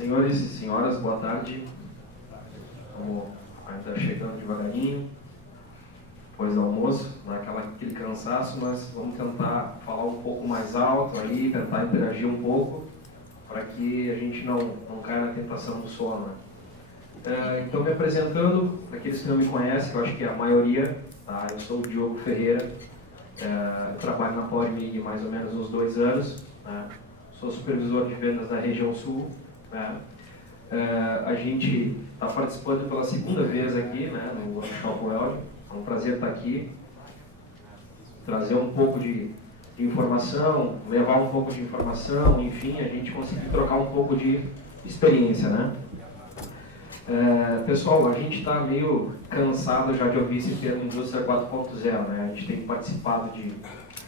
Senhores e senhoras, boa tarde. A gente está chegando devagarinho, depois do almoço, aquele cansaço, mas vamos tentar falar um pouco mais alto aí, tentar interagir um pouco, para que a gente não caia na tentação do sono. Então, me apresentando, para aqueles que não me conhecem, eu acho que é a maioria, tá? Eu sou o Diogo Ferreira, trabalho na PowerMig mais ou menos uns 2 anos, né? Sou supervisor de vendas da região sul. A gente está participando pela segunda vez aqui, né, no Workshop Weld. É um prazer estar aqui, trazer um pouco de informação, levar um pouco de informação, enfim, a gente conseguir trocar um pouco de experiência, né? Pessoal, a gente está meio cansado já de ouvir esse termo Indústria 4.0, né? A gente tem participado de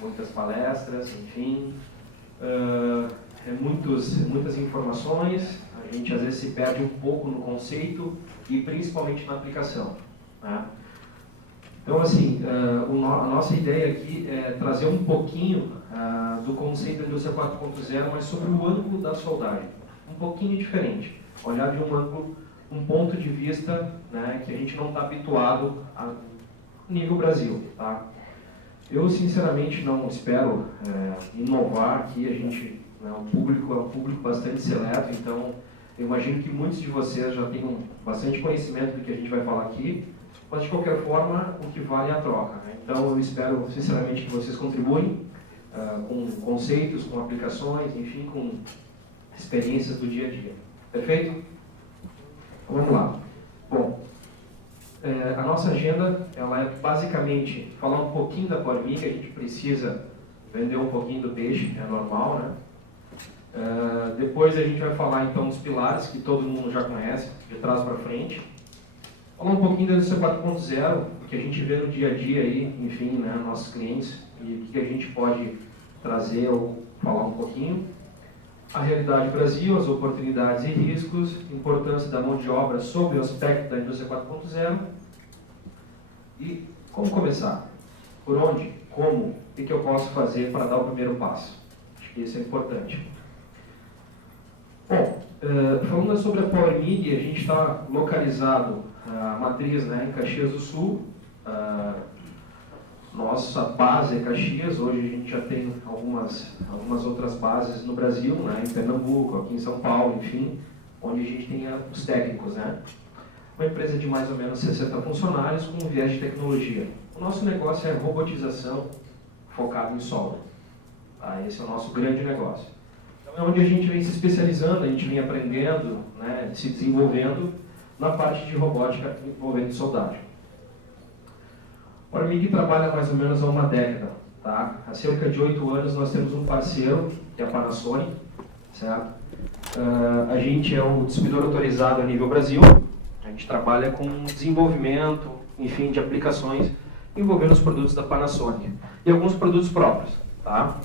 muitas palestras, enfim, muitas informações, a gente às vezes se perde um pouco no conceito e principalmente na aplicação, né? Então, assim, a nossa ideia aqui é trazer um pouquinho do conceito da Indústria 4.0, mas sobre o ângulo da soldagem, um pouquinho diferente, olhar de um ângulo, um ponto de vista, né, que a gente não está habituado a nível Brasil, tá? Eu, sinceramente, não espero inovar aqui. A gente, né, o público é um público bastante seleto, então eu imagino que muitos de vocês já tenham bastante conhecimento do que a gente vai falar aqui, mas de qualquer forma, o que vale é a troca, né? Então eu espero, sinceramente, que vocês contribuem com conceitos, com aplicações, enfim, com experiências do dia a dia. Perfeito? Então, vamos lá. Bom, a nossa agenda, ela é basicamente falar um pouquinho da PowerMig. A gente precisa vender um pouquinho do peixe, é normal, né? Depois a gente vai falar então dos pilares, que todo mundo já conhece, de trás para frente. Falar um pouquinho da Indústria 4.0, o que a gente vê no dia a dia aí, enfim, né, nossos clientes, e o que a gente pode trazer ou falar um pouquinho. A realidade do Brasil, as oportunidades e riscos, importância da mão de obra sob o aspecto da Indústria 4.0 e como começar, por onde, como, o que eu posso fazer para dar o primeiro passo. Acho que isso é importante. Bom, falando sobre a PowerMig, a gente está localizado, a matriz, né, em Caxias do Sul. Nossa base é Caxias. Hoje a gente já tem algumas outras bases no Brasil, né, em Pernambuco, aqui em São Paulo, enfim, onde a gente tem os técnicos, né? Uma empresa de mais ou menos 60 funcionários com um viés de tecnologia. O nosso negócio é robotização focado em solda. Tá? Esse é o nosso grande negócio. Então é onde a gente vem se especializando, a gente vem aprendendo, né, se desenvolvendo na parte de robótica envolvendo soldagem. A PowerMig trabalha mais ou menos há uma década, tá? Há cerca de 8 anos nós temos um parceiro, que é a Panasonic, certo? A gente é o distribuidor autorizado a nível Brasil. A gente trabalha com desenvolvimento, enfim, de aplicações envolvendo os produtos da Panasonic e alguns produtos próprios, tá?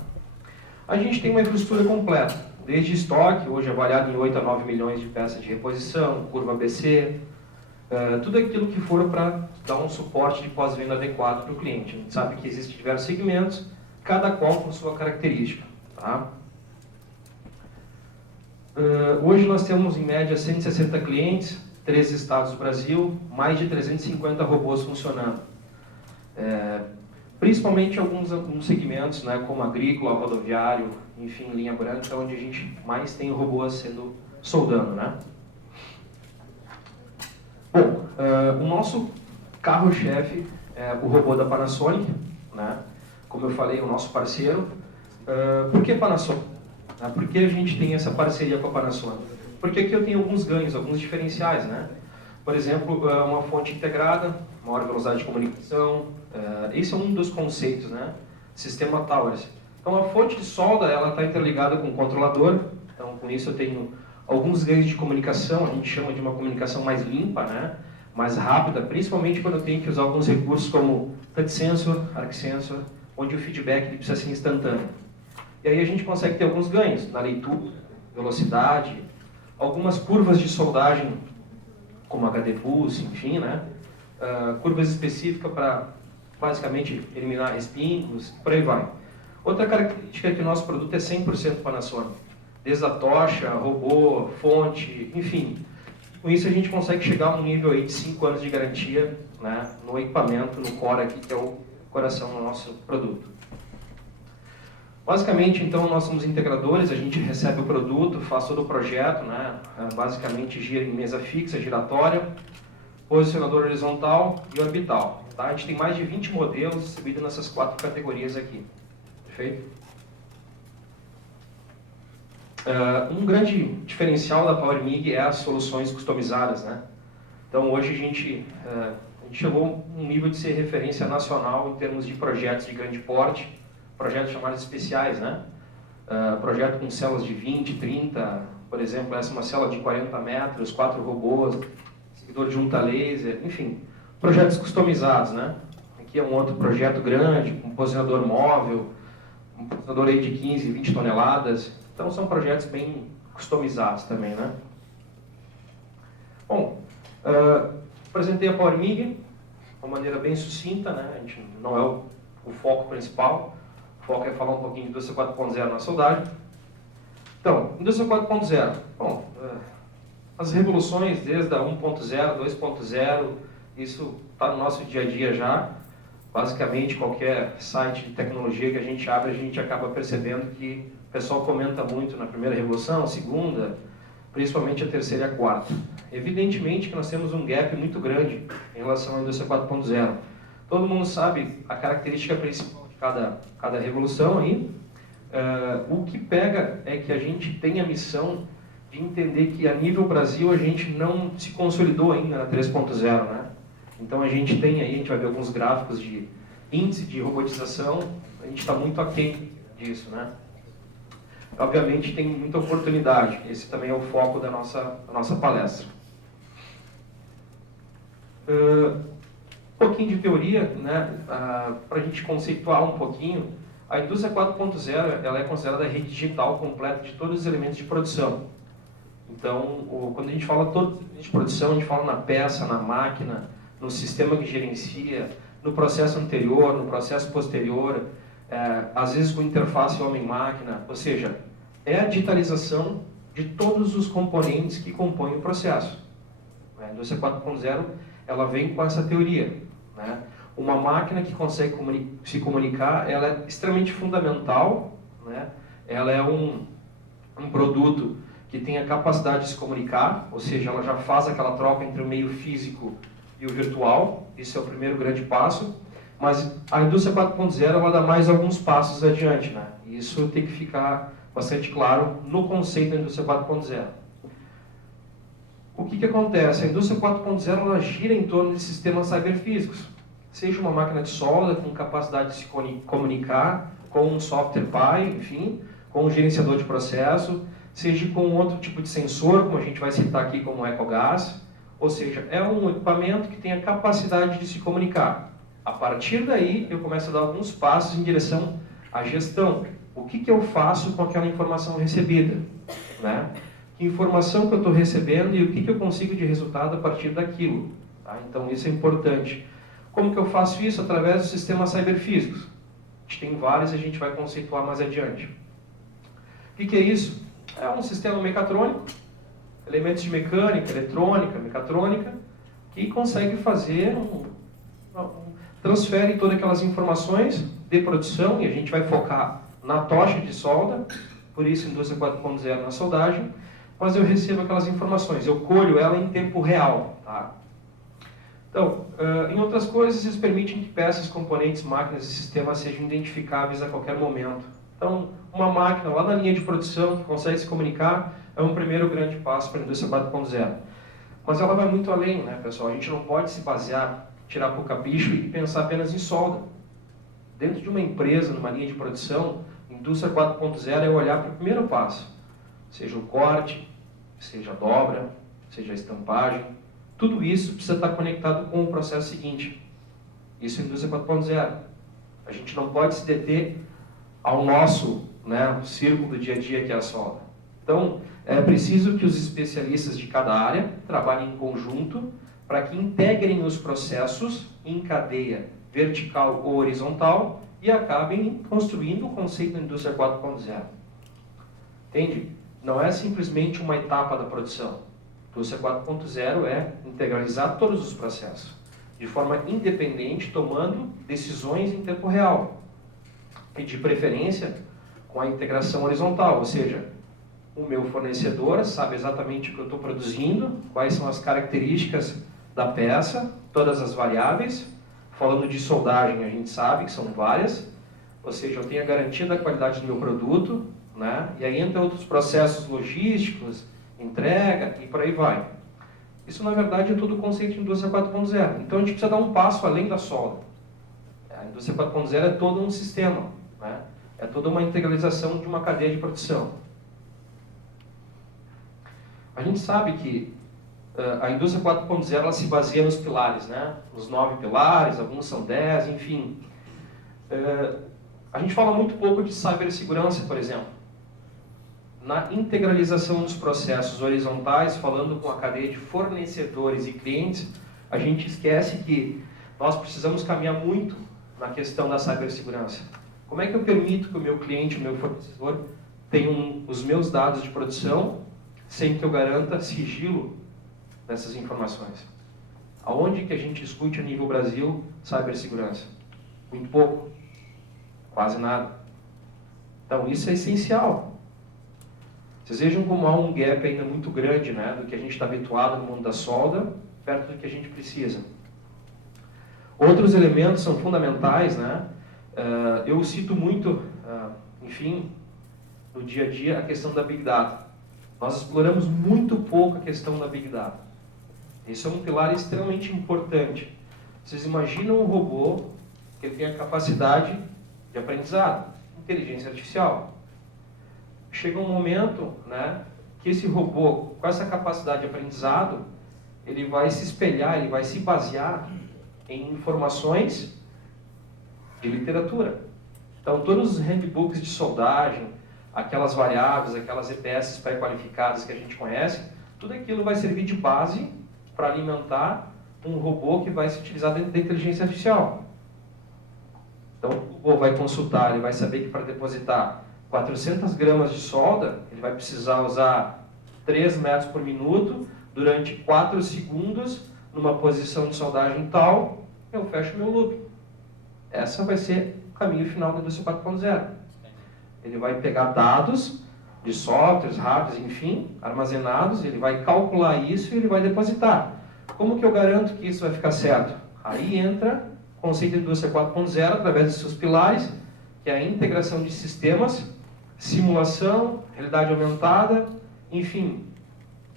A gente tem uma infraestrutura completa, desde estoque, hoje avaliado em 8 a 9 milhões de peças de reposição, curva ABC, tudo aquilo que for para dar um suporte de pós-venda adequado para o cliente. A gente sabe que existem diversos segmentos, cada qual com sua característica, tá? Hoje nós temos em média 160 clientes, 13 estados do Brasil, mais de 350 robôs funcionando. Principalmente alguns segmentos, né, como agrícola, rodoviário, enfim, linha branca, onde a gente mais tem robôs sendo soldando, né? Bom, o nosso carro-chefe é o robô da Panasonic, né? Como eu falei, o nosso parceiro. Por que Panasonic? Por que a gente tem essa parceria com a Panasonic? Porque aqui eu tenho alguns ganhos, alguns diferenciais, né? Por exemplo, uma fonte integrada, maior velocidade de comunicação. Esse é um dos conceitos, né? Sistema Towers. Então a fonte de solda, ela está interligada com o controlador. Então com isso eu tenho alguns ganhos de comunicação. A gente chama de uma comunicação mais limpa, né? Mais rápida, principalmente quando eu tenho que usar alguns recursos como touch sensor, arc sensor, onde o feedback precisa ser instantâneo. E aí a gente consegue ter alguns ganhos na leitura, velocidade, algumas curvas de soldagem, como HD Pulse, enfim, né? Curvas específicas para, basicamente, eliminar respingos, por aí vai. Outra característica é que o nosso produto é 100% Panasonic. desde a tocha, robô, fonte, enfim. Com isso a gente consegue chegar a um nível aí de 5 anos de garantia, né, no equipamento, no core aqui, que é o coração do nosso produto. Basicamente, então, nós somos integradores, a gente recebe o produto, faz todo o projeto, né, basicamente gira em mesa fixa, giratória, posicionador horizontal e orbital. Tá? A gente tem mais de 20 modelos distribuídos nessas 4 categorias aqui. Perfeito? Um grande diferencial da PowerMig é as soluções customizadas, né? Então, hoje a gente chegou a um nível de ser referência nacional em termos de projetos de grande porte, projetos chamados especiais, né? Projeto com células de 20, 30, por exemplo, essa é uma célula de 40 metros, 4 robôs, seguidor de junta laser, enfim, projetos customizados, né? Aqui é um outro projeto grande, com um posicionador móvel, um posicionador aí de 15, 20 toneladas. Então, são projetos bem customizados também, né? Bom, apresentei a PowerMig de uma maneira bem sucinta, né? A gente não é o foco principal. O foco é falar um pouquinho de indústria 4.0 na soldagem. Então, indústria 4.0. Bom, as revoluções desde a 1.0, 2.0, isso está no nosso dia a dia já. Basicamente, qualquer site de tecnologia que a gente abre, a gente acaba percebendo que o pessoal comenta muito na primeira revolução, a segunda, principalmente a terceira e a quarta. Evidentemente que nós temos um gap muito grande em relação à indústria 4.0. Todo mundo sabe a característica principal de cada revolução aí. O que pega é que a gente tem a missão de entender que a nível Brasil a gente não se consolidou ainda na 3.0, né? Então a gente tem aí, a gente vai ver alguns gráficos de índice de robotização, a gente está muito aquém disso, né? Obviamente tem muita oportunidade, esse também é o foco da nossa palestra. Um pouquinho de teoria, né, para a gente conceituar um pouquinho, a indústria 4.0 ela é considerada a rede digital completa de todos os elementos de produção. Então, quando a gente fala todos os elementos de produção, a gente fala na peça, na máquina, no sistema que gerencia, no processo anterior, no processo posterior, às vezes com interface homem-máquina, ou seja, é a digitalização de todos os componentes que compõem o processo. A indústria 4.0 ela vem com essa teoria, né? Uma máquina que consegue se comunicar, ela é extremamente fundamental, né? Ela é um produto que tem a capacidade de se comunicar, ou seja, ela já faz aquela troca entre o meio físico e o virtual. Esse é o primeiro grande passo. Mas a indústria 4.0 ela dá mais alguns passos adiante, né? E isso tem que ficar bastante claro no conceito da indústria 4.0. O que acontece? A indústria 4.0 ela gira em torno de sistemas cyberfísicos, seja uma máquina de solda com capacidade de se comunicar com um software PI, enfim, com um gerenciador de processo, seja com outro tipo de sensor, como a gente vai citar aqui como o EcoGás, ou seja, é um equipamento que tem a capacidade de se comunicar. A partir daí, eu começo a dar alguns passos em direção à gestão. O que eu faço com aquela informação recebida, né? Que informação que eu estou recebendo e o que eu consigo de resultado a partir daquilo. Tá? Então, isso é importante. Como que eu faço isso? Através dos sistemas cyberfísicos. A gente tem vários e a gente vai conceituar mais adiante. O que é isso? É um sistema mecatrônico, elementos de mecânica, eletrônica, mecatrônica, que consegue fazer transfere todas aquelas informações de produção, e a gente vai focar na tocha de solda, por isso indústria 4.0 na soldagem, mas eu recebo aquelas informações, eu colho ela em tempo real. Tá? Então, em outras coisas, eles permitem que peças, componentes, máquinas e sistemas sejam identificáveis a qualquer momento. Então, uma máquina lá na linha de produção que consegue se comunicar é um primeiro grande passo para a indústria 4.0. Mas ela vai muito além, né, pessoal? A gente não pode se basear, tirar por capricho e pensar apenas em solda. Dentro de uma empresa, numa linha de produção, indústria 4.0 é olhar para o primeiro passo. Seja o corte, seja a dobra, seja a estampagem. Tudo isso precisa estar conectado com o processo seguinte. Isso é indústria 4.0. A gente não pode se deter ao nosso, né, círculo do dia a dia que é a solda. Então, é preciso que os especialistas de cada área trabalhem em conjunto para que integrem os processos em cadeia vertical ou horizontal e acabem construindo o conceito da indústria 4.0. Entende? não é simplesmente uma etapa da produção. Indústria 4.0 é integralizar todos os processos, de forma independente, tomando decisões em tempo real. E de preferência com a integração horizontal, ou seja, o meu fornecedor sabe exatamente o que eu estou produzindo, quais são as características da peça, todas as variáveis. Falando de soldagem, a gente sabe que são várias, ou seja, eu tenho a garantia da qualidade do meu produto, né? E aí entra outros processos logísticos, entrega e por aí vai. Isso, na verdade, é tudo o conceito de indústria 4.0. Então, a gente precisa dar um passo além da solda. A indústria 4.0 é todo um sistema, né? É toda uma integralização de uma cadeia de produção. A gente sabe que a indústria 4.0 ela se baseia nos pilares, né? Nos 9 pilares, alguns são 10, enfim. A gente fala muito pouco de cibersegurança, por exemplo. Na integralização dos processos horizontais, falando com a cadeia de fornecedores e clientes, a gente esquece que nós precisamos caminhar muito na questão da cibersegurança. Como é que eu permito que o meu cliente, o meu fornecedor, tenha os meus dados de produção sem que eu garanta sigilo dessas informações? Aonde que a gente discute a nível Brasil cibersegurança? Muito pouco. Quase nada. Então, isso é essencial. Vocês vejam como há um gap ainda muito grande, né, do que a gente está habituado no mundo da solda, perto do que a gente precisa. Outros elementos são fundamentais, né? Eu cito muito, enfim, no dia a dia, a questão da Big Data. Nós exploramos muito pouco a questão da Big Data. Isso é um pilar extremamente importante. Vocês imaginam um robô que tem a capacidade de aprendizado, inteligência artificial. Chega um momento, né, que esse robô, com essa capacidade de aprendizado, ele vai se espelhar, ele vai se basear em informações de literatura. Então, todos os handbooks de soldagem, aquelas variáveis, aquelas EPS pré-qualificadas que a gente conhece, tudo aquilo vai servir de base para alimentar um robô que vai se utilizar dentro da inteligência artificial. Então, o robô vai consultar, ele vai saber que para depositar 400 gramas de solda, ele vai precisar usar 3 metros por minuto durante 4 segundos numa posição de soldagem tal, eu fecho meu loop. Essa vai ser o caminho final da indústria 4.0. Ele vai pegar dados de softwares, hardwares, enfim, armazenados, ele vai calcular isso e ele vai depositar. Como que eu garanto que isso vai ficar certo? Aí entra o conceito de indústria 4.0 através dos seus pilares, que é a integração de sistemas, simulação, realidade aumentada, enfim.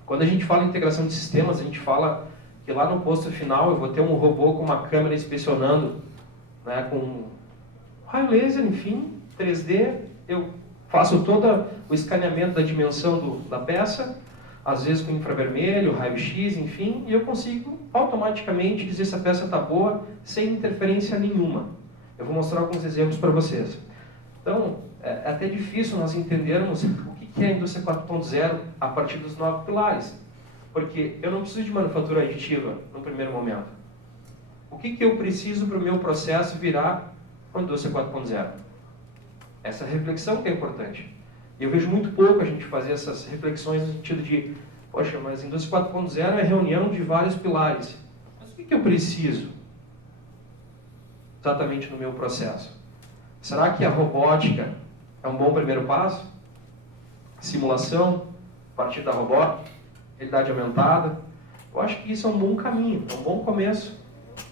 Quando a gente fala em integração de sistemas, a gente fala que lá no posto final eu vou ter um robô com uma câmera inspecionando, né, com raio laser, enfim, 3D, eu faço todo o escaneamento da dimensão da peça, às vezes com infravermelho, raio-x, enfim, e eu consigo automaticamente dizer se a peça está boa, sem interferência nenhuma. Eu vou mostrar alguns exemplos para vocês. Então, é até difícil nós entendermos o que é a indústria 4.0 a partir dos 9 pilares, porque eu não preciso de manufatura aditiva no primeiro momento. O que eu preciso para o meu processo virar uma indústria 4.0? Essa reflexão que é importante. E eu vejo muito pouco a gente fazer essas reflexões no sentido de, poxa, mas a indústria 4.0 é reunião de vários pilares. Mas o que eu preciso exatamente no meu processo? Será que a robótica é um bom primeiro passo? Simulação, a partir da robótica, realidade aumentada. Eu acho que isso é um bom caminho, é um bom começo,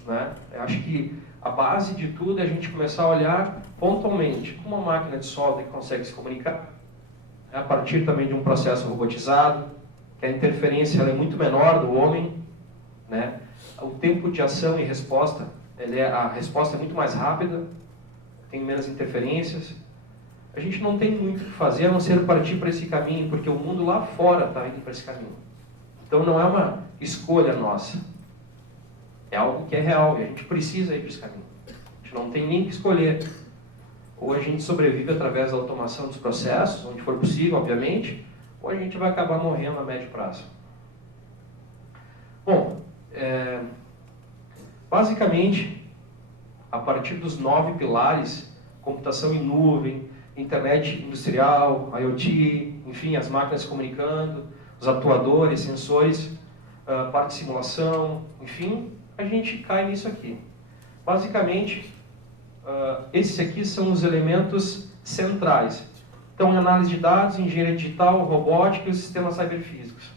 né? Eu acho que a base de tudo é a gente começar a olhar pontualmente como uma máquina de solda que consegue se comunicar, a partir também de um processo robotizado, que a interferência ela é muito menor do homem, né? O tempo de ação e resposta, a resposta é muito mais rápida, tem menos interferências. A gente não tem muito o que fazer a não ser partir para esse caminho, porque o mundo lá fora está indo para esse caminho. Então não é uma escolha nossa. É algo que é real e a gente precisa ir para esse caminho. A gente não tem nem que escolher. Ou a gente sobrevive através da automação dos processos, onde for possível, obviamente, ou a gente vai acabar morrendo a médio prazo. Bom, basicamente, a partir dos 9 pilares, computação em nuvem, internet industrial, IoT, enfim, as máquinas se comunicando, os atuadores, sensores, parte de simulação, enfim, a gente cai nisso aqui. Basicamente, esses aqui são os elementos centrais. Então, análise de dados, engenharia digital, robótica e os sistemas cyberfísicos.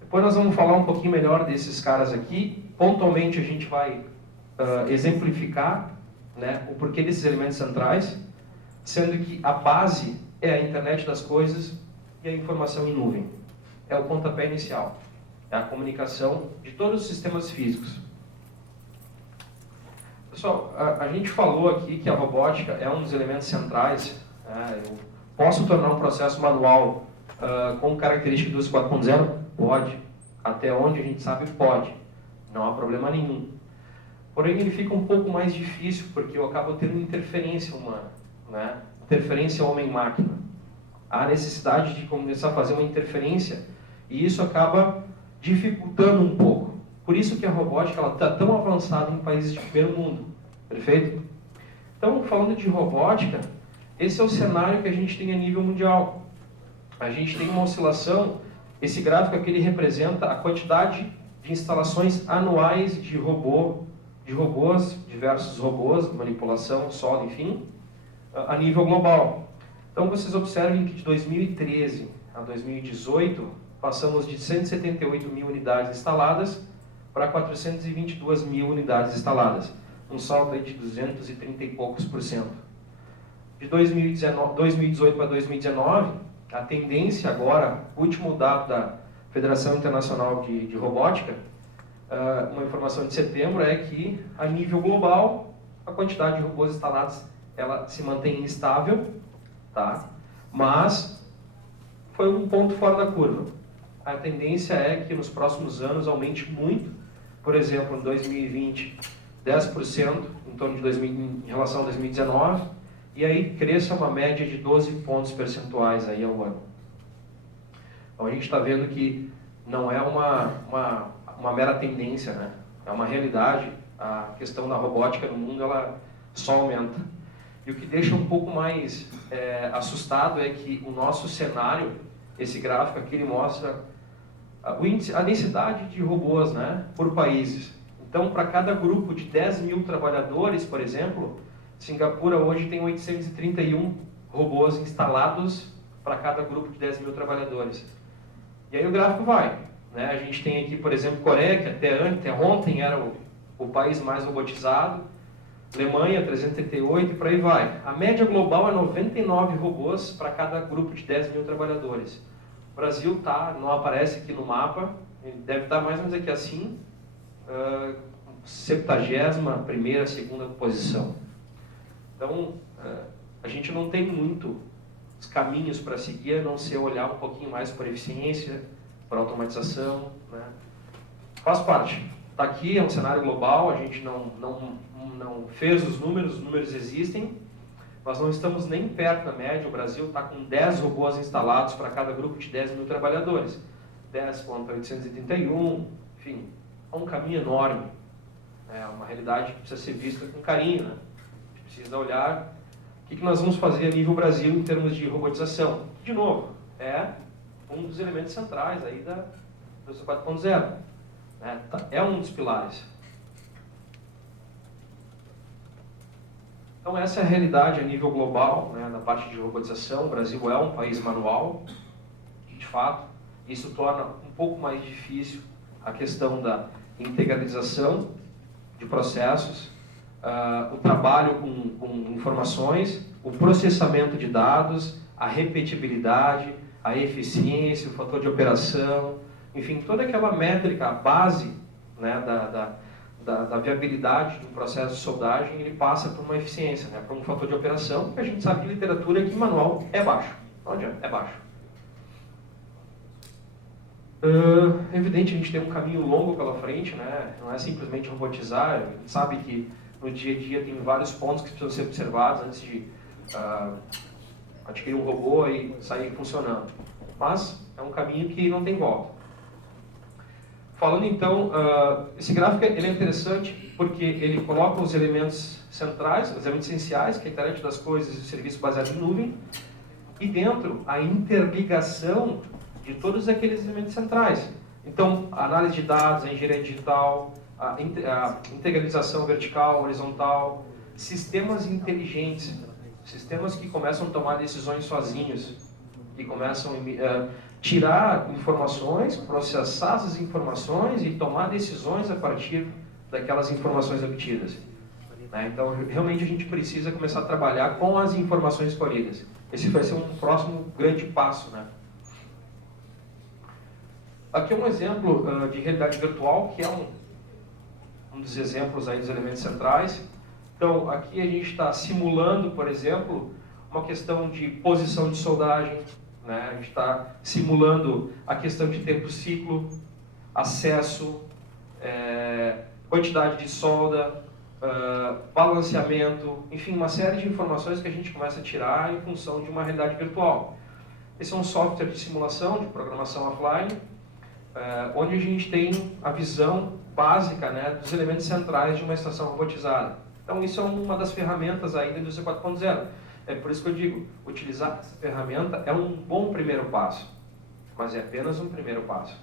Depois nós vamos falar um pouquinho melhor desses caras aqui. Pontualmente a gente vai exemplificar, né, o porquê desses elementos centrais, sendo que a base é a internet das coisas e a informação em nuvem. É o pontapé inicial. É a comunicação de todos os sistemas físicos. Pessoal, a gente falou aqui que a robótica é um dos elementos centrais. Eu posso tornar um processo manual com característica do 4.0? Pode. Até onde a gente sabe, pode. Não há problema nenhum. Porém, ele fica um pouco mais difícil, porque eu acabo tendo interferência humana, né? Interferência homem-máquina. Há necessidade de começar a fazer uma interferência, e isso acaba dificultando um pouco. Por isso que a robótica está tão avançada em países de primeiro mundo. Perfeito? Então, falando de robótica, esse é o cenário que a gente tem a nível mundial. A gente tem uma oscilação, esse gráfico aqui ele representa a quantidade de instalações anuais de robôs, diversos robôs, manipulação, solo, enfim, a nível global. Então, vocês observem que de 2013 a 2018, passamos de 178 mil unidades instaladas para 422 mil unidades instaladas. Um salto aí de 230 e poucos %. De 2018 para 2019, a tendência agora, último dado da Federação Internacional de Robótica, uma informação de setembro, é que a nível global, a quantidade de robôs instalados ela se mantém estável, tá? Mas foi um ponto fora da curva. A tendência é que nos próximos anos aumente muito. Por exemplo, em 2020, 10% em torno de 2000, em relação a 2019, e aí cresça uma média de 12 pontos percentuais aí ao ano. Então a gente está vendo que não é uma mera tendência, né? É uma realidade. A questão da robótica no mundo ela só aumenta. E o que deixa um pouco mais assustado é que o nosso cenário, esse gráfico aqui, ele mostra a densidade de robôs, né, por países. Então, para cada grupo de 10 mil trabalhadores, por exemplo, Singapura hoje tem 831 robôs instalados para cada grupo de 10 mil trabalhadores. E aí o gráfico vai. Né? A gente tem aqui, por exemplo, Coreia, que até ontem era o país mais robotizado, Alemanha, 338 e por aí vai. A média global é 99 robôs para cada grupo de 10 mil trabalhadores. O Brasil não aparece aqui no mapa, deve estar mais ou menos aqui assim, 71ª, segunda posição. Então, a gente não tem muitos caminhos para seguir, a não ser olhar um pouquinho mais por eficiência, por automatização, né? Faz parte. Está aqui, é um cenário global, a gente não fez os números existem, nós não estamos nem perto da média. O Brasil está com 10 robôs instalados para cada grupo de 10 mil trabalhadores. 10 contra 831, enfim, é um caminho enorme. É uma realidade que precisa ser vista com carinho, né? A gente precisa olhar o que nós vamos fazer a nível Brasil em termos de robotização. De novo, é um dos elementos centrais aí da Indústria 4.0. É um dos pilares. Então essa é a realidade a nível global, né, na parte de robotização. O Brasil é um país manual, e de fato isso torna um pouco mais difícil a questão da integralização de processos, o trabalho com informações, o processamento de dados, a repetibilidade, a eficiência, o fator de operação, enfim, toda aquela métrica, a base, né, da viabilidade de um processo de soldagem, ele passa por uma eficiência, né, por um fator de operação, que a gente sabe de literatura que manual é baixo. Não adianta, é baixo. É evidente, a gente tem um caminho longo pela frente, né? Não é simplesmente robotizar. A gente sabe que no dia a dia tem vários pontos que precisam ser observados antes de adquirir um robô e sair funcionando. Mas é um caminho que não tem volta. Falando então, esse gráfico ele é interessante porque ele coloca os elementos centrais, os elementos essenciais, que é a internet das coisas e o serviço baseado em nuvem, e dentro a interligação de todos aqueles elementos centrais. Então, a análise de dados, a engenharia digital, a integralização vertical, horizontal, sistemas inteligentes, sistemas que começam a tomar decisões sozinhos, que começam a tirar informações, processar essas informações e tomar decisões a partir daquelas informações obtidas. Então, realmente a gente precisa começar a trabalhar com as informações colhidas. Esse vai ser um próximo grande passo, né? Aqui é um exemplo de realidade virtual, que é um dos exemplos aí dos elementos centrais. Então, aqui a gente está simulando, por exemplo, uma questão de posição de soldagem, né? A gente está simulando a questão de tempo ciclo, acesso, quantidade de solda, balanceamento, enfim, uma série de informações que a gente começa a tirar em função de uma realidade virtual. Esse é um software de simulação, de programação offline, onde a gente tem a visão básica, né, dos elementos centrais de uma estação robotizada. Então, isso é uma das ferramentas aí da indústria 4.0. É por isso que eu digo, utilizar essa ferramenta é um bom primeiro passo, mas é apenas um primeiro passo.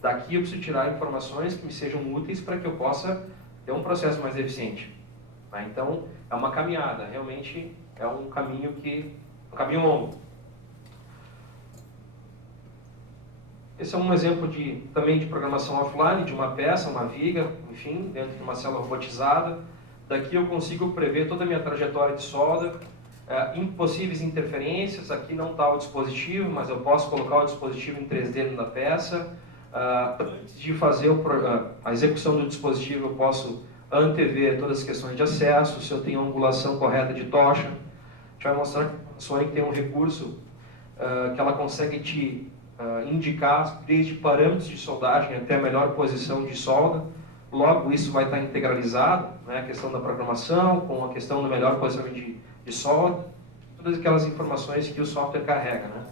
Daqui eu preciso tirar informações que me sejam úteis para que eu possa ter um processo mais eficiente. Então, é uma caminhada, realmente é um caminho longo. Esse é um exemplo também de programação offline, de uma peça, uma viga, enfim, dentro de uma célula robotizada. Daqui eu consigo prever toda a minha trajetória de solda, impossíveis interferências. Aqui não está o dispositivo, mas eu posso colocar o dispositivo em 3D dentro da peça. Antes de fazer a execução do dispositivo, eu posso antever todas as questões de acesso, se eu tenho a angulação correta de tocha. A gente vai mostrar que a Sonic tem um recurso que ela consegue te indicar desde parâmetros de soldagem até a melhor posição de solda. Logo, isso vai estar integralizado, né, a questão da programação, com a questão do melhor posicionamento de solda, todas aquelas informações que o software carrega, né?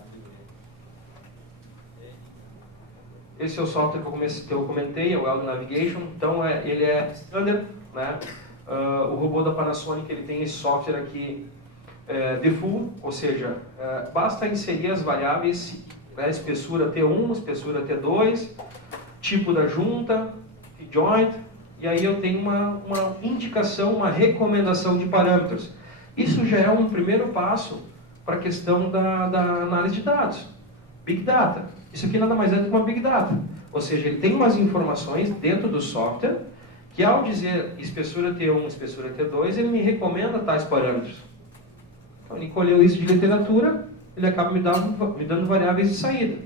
Esse é o software que eu comentei, é o Weldon Navigation. Então, ele é standard, né? O robô da Panasonic ele tem esse software aqui default, ou seja, basta inserir as variáveis, né, espessura T1, espessura T2, tipo da junta, joint, e aí eu tenho uma indicação, uma recomendação de parâmetros. Isso já é um primeiro passo para a questão da análise de dados. Big Data. Isso aqui nada mais é do que uma Big Data. Ou seja, ele tem umas informações dentro do software que ao dizer espessura T1, espessura T2, ele me recomenda tais parâmetros. Então ele colheu isso de literatura, ele acaba me dando variáveis de saída.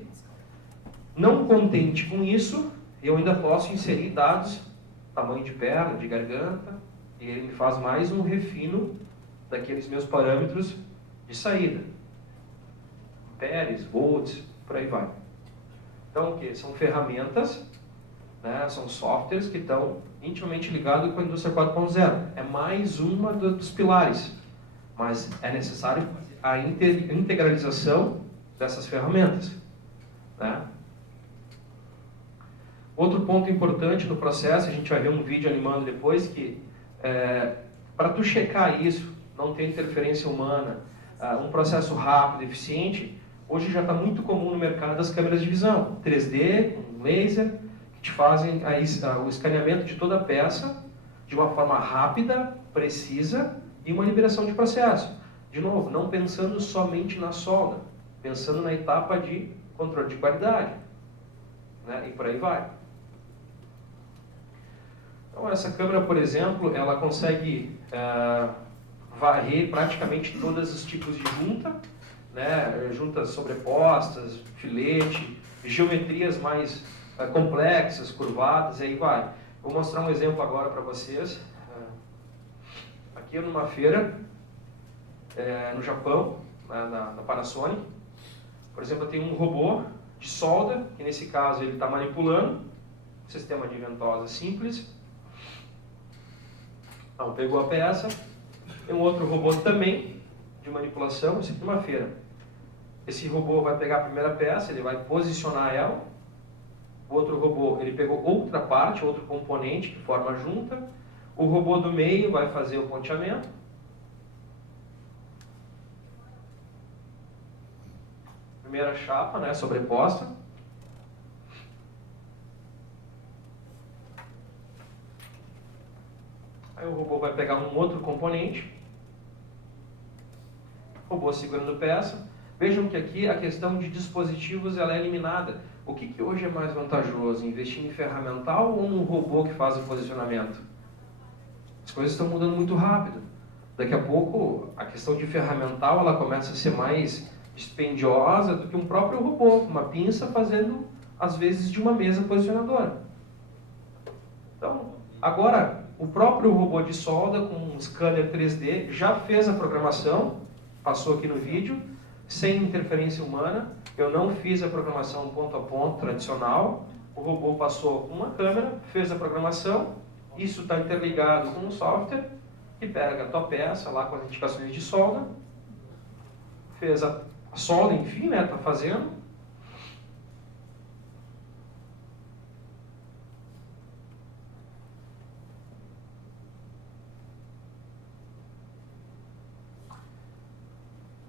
Não contente com isso, eu ainda posso inserir dados, tamanho de perna, de garganta, e ele me faz mais um refino daqueles meus parâmetros de saída. Amperes, volts, por aí vai. Então, o que? São ferramentas, né, são softwares que estão intimamente ligados com a indústria 4.0. É mais uma dos pilares, mas é necessário a integralização dessas ferramentas, né? Outro ponto importante no processo, a gente vai ver um vídeo animando depois, que para tu checar isso, não ter interferência humana, um processo rápido, eficiente, hoje já está muito comum no mercado as câmeras de visão, 3D, um laser, que te fazem o escaneamento de toda a peça de uma forma rápida, precisa e uma liberação de processo. De novo, não pensando somente na solda, pensando na etapa de controle de qualidade, né? E por aí vai. Então, essa câmera, por exemplo, ela consegue varrer praticamente todos os tipos de junta, né? Juntas sobrepostas, filete, geometrias mais complexas, curvadas, e aí vai. Vou mostrar um exemplo agora para vocês. Aqui numa feira, no Japão, na Panasonic. Por exemplo, eu tenho um robô de solda, que nesse caso ele está manipulando, um sistema de ventosa simples. Então, pegou a peça. Tem um outro robô também de manipulação, isso aqui numa feira. Esse robô vai pegar a primeira peça, ele vai posicionar ela. O outro robô, ele pegou outra parte, outro componente que forma a junta. O robô do meio vai fazer o ponteamento. Primeira chapa, né, sobreposta. Aí o robô vai pegar um outro componente. Robô segurando peça. Vejam que aqui a questão de dispositivos ela é eliminada. O que hoje é mais vantajoso? Investir em ferramental ou num robô que faz o posicionamento? As coisas estão mudando muito rápido. Daqui a pouco a questão de ferramental ela começa a ser mais dispendiosa do que um próprio robô, uma pinça fazendo às vezes de uma mesa posicionadora. Então, agora o próprio robô de solda com um scanner 3D já fez a programação, passou aqui no vídeo, sem interferência humana. Eu não fiz a programação ponto a ponto tradicional. O robô passou com uma câmera, fez a programação. Isso está interligado com um software que pega a tua peça lá com as indicações de solda, fez a solda, enfim, né? Está fazendo.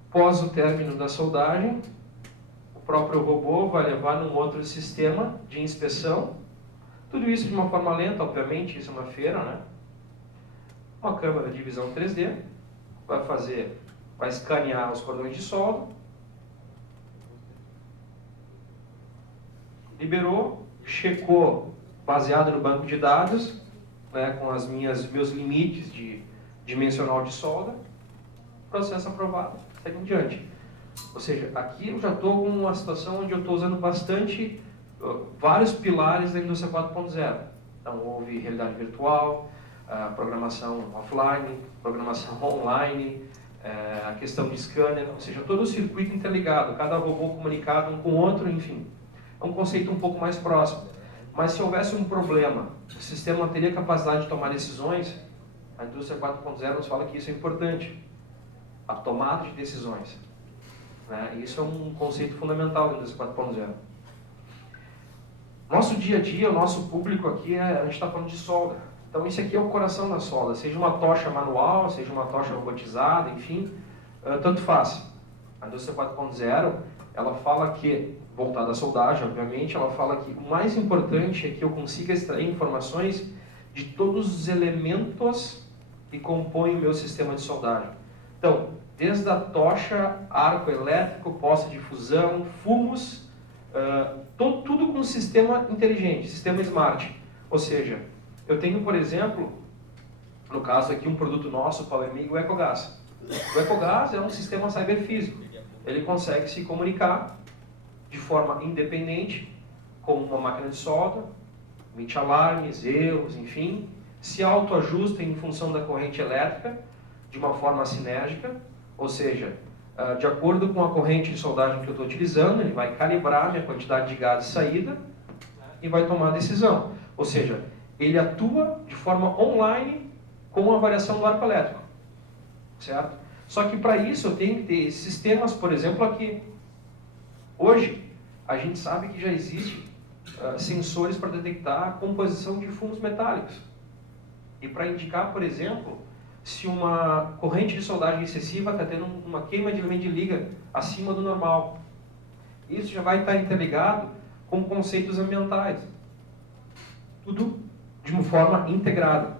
Após o término da soldagem, o próprio robô vai levar num outro sistema de inspeção. Tudo isso de uma forma lenta, obviamente, isso é uma feira, né? Uma câmera de visão 3D, vai escanear os cordões de solda, liberou, checou, baseado no banco de dados, né, com meus limites de dimensional de solda, processo aprovado, segue em diante. Ou seja, aqui eu já estou com uma situação onde eu estou usando bastante vários pilares da indústria 4.0. Então, houve realidade virtual, programação offline, programação online, a questão de scanner, ou seja, todo o circuito interligado, cada robô comunicado um com o outro, enfim. É um conceito um pouco mais próximo. Mas se houvesse um problema, o sistema teria capacidade de tomar decisões, a indústria 4.0 nos fala que isso é importante. A tomada de decisões. Né? Isso é um conceito fundamental da indústria 4.0. Nosso dia a dia, o nosso público aqui, a gente está falando de solda. Então isso aqui é o coração da solda. Seja uma tocha manual, seja uma tocha robotizada, enfim, tanto faz. A indústria 4.0, ela fala que, voltada à soldagem, obviamente, ela fala que o mais importante é que eu consiga extrair informações de todos os elementos que compõem o meu sistema de soldagem. Então, desde a tocha, arco elétrico, poça de fusão, fumos, tudo com sistema inteligente, sistema smart. Ou seja, eu tenho, por exemplo, no caso aqui, um produto nosso, o PowerMig, o EcoGás. O EcoGás é um sistema cyberfísico. Ele consegue se comunicar de forma independente com uma máquina de solda, emite alarmes, erros, enfim, se autoajusta em função da corrente elétrica, de uma forma sinérgica, ou seja, de acordo com a corrente de soldagem que eu estou utilizando, ele vai calibrar minha quantidade de gás de saída e vai tomar a decisão. Ou seja, ele atua de forma online com a variação do arco elétrico, certo? Só que para isso eu tenho que ter sistemas, por exemplo, aqui. Hoje, a gente sabe que já existe sensores para detectar a composição de fumos metálicos. E para indicar, por exemplo, se uma corrente de soldagem excessiva está tendo uma queima de elemento de liga acima do normal. Isso já vai estar interligado com conceitos ambientais. Tudo de uma forma integrada.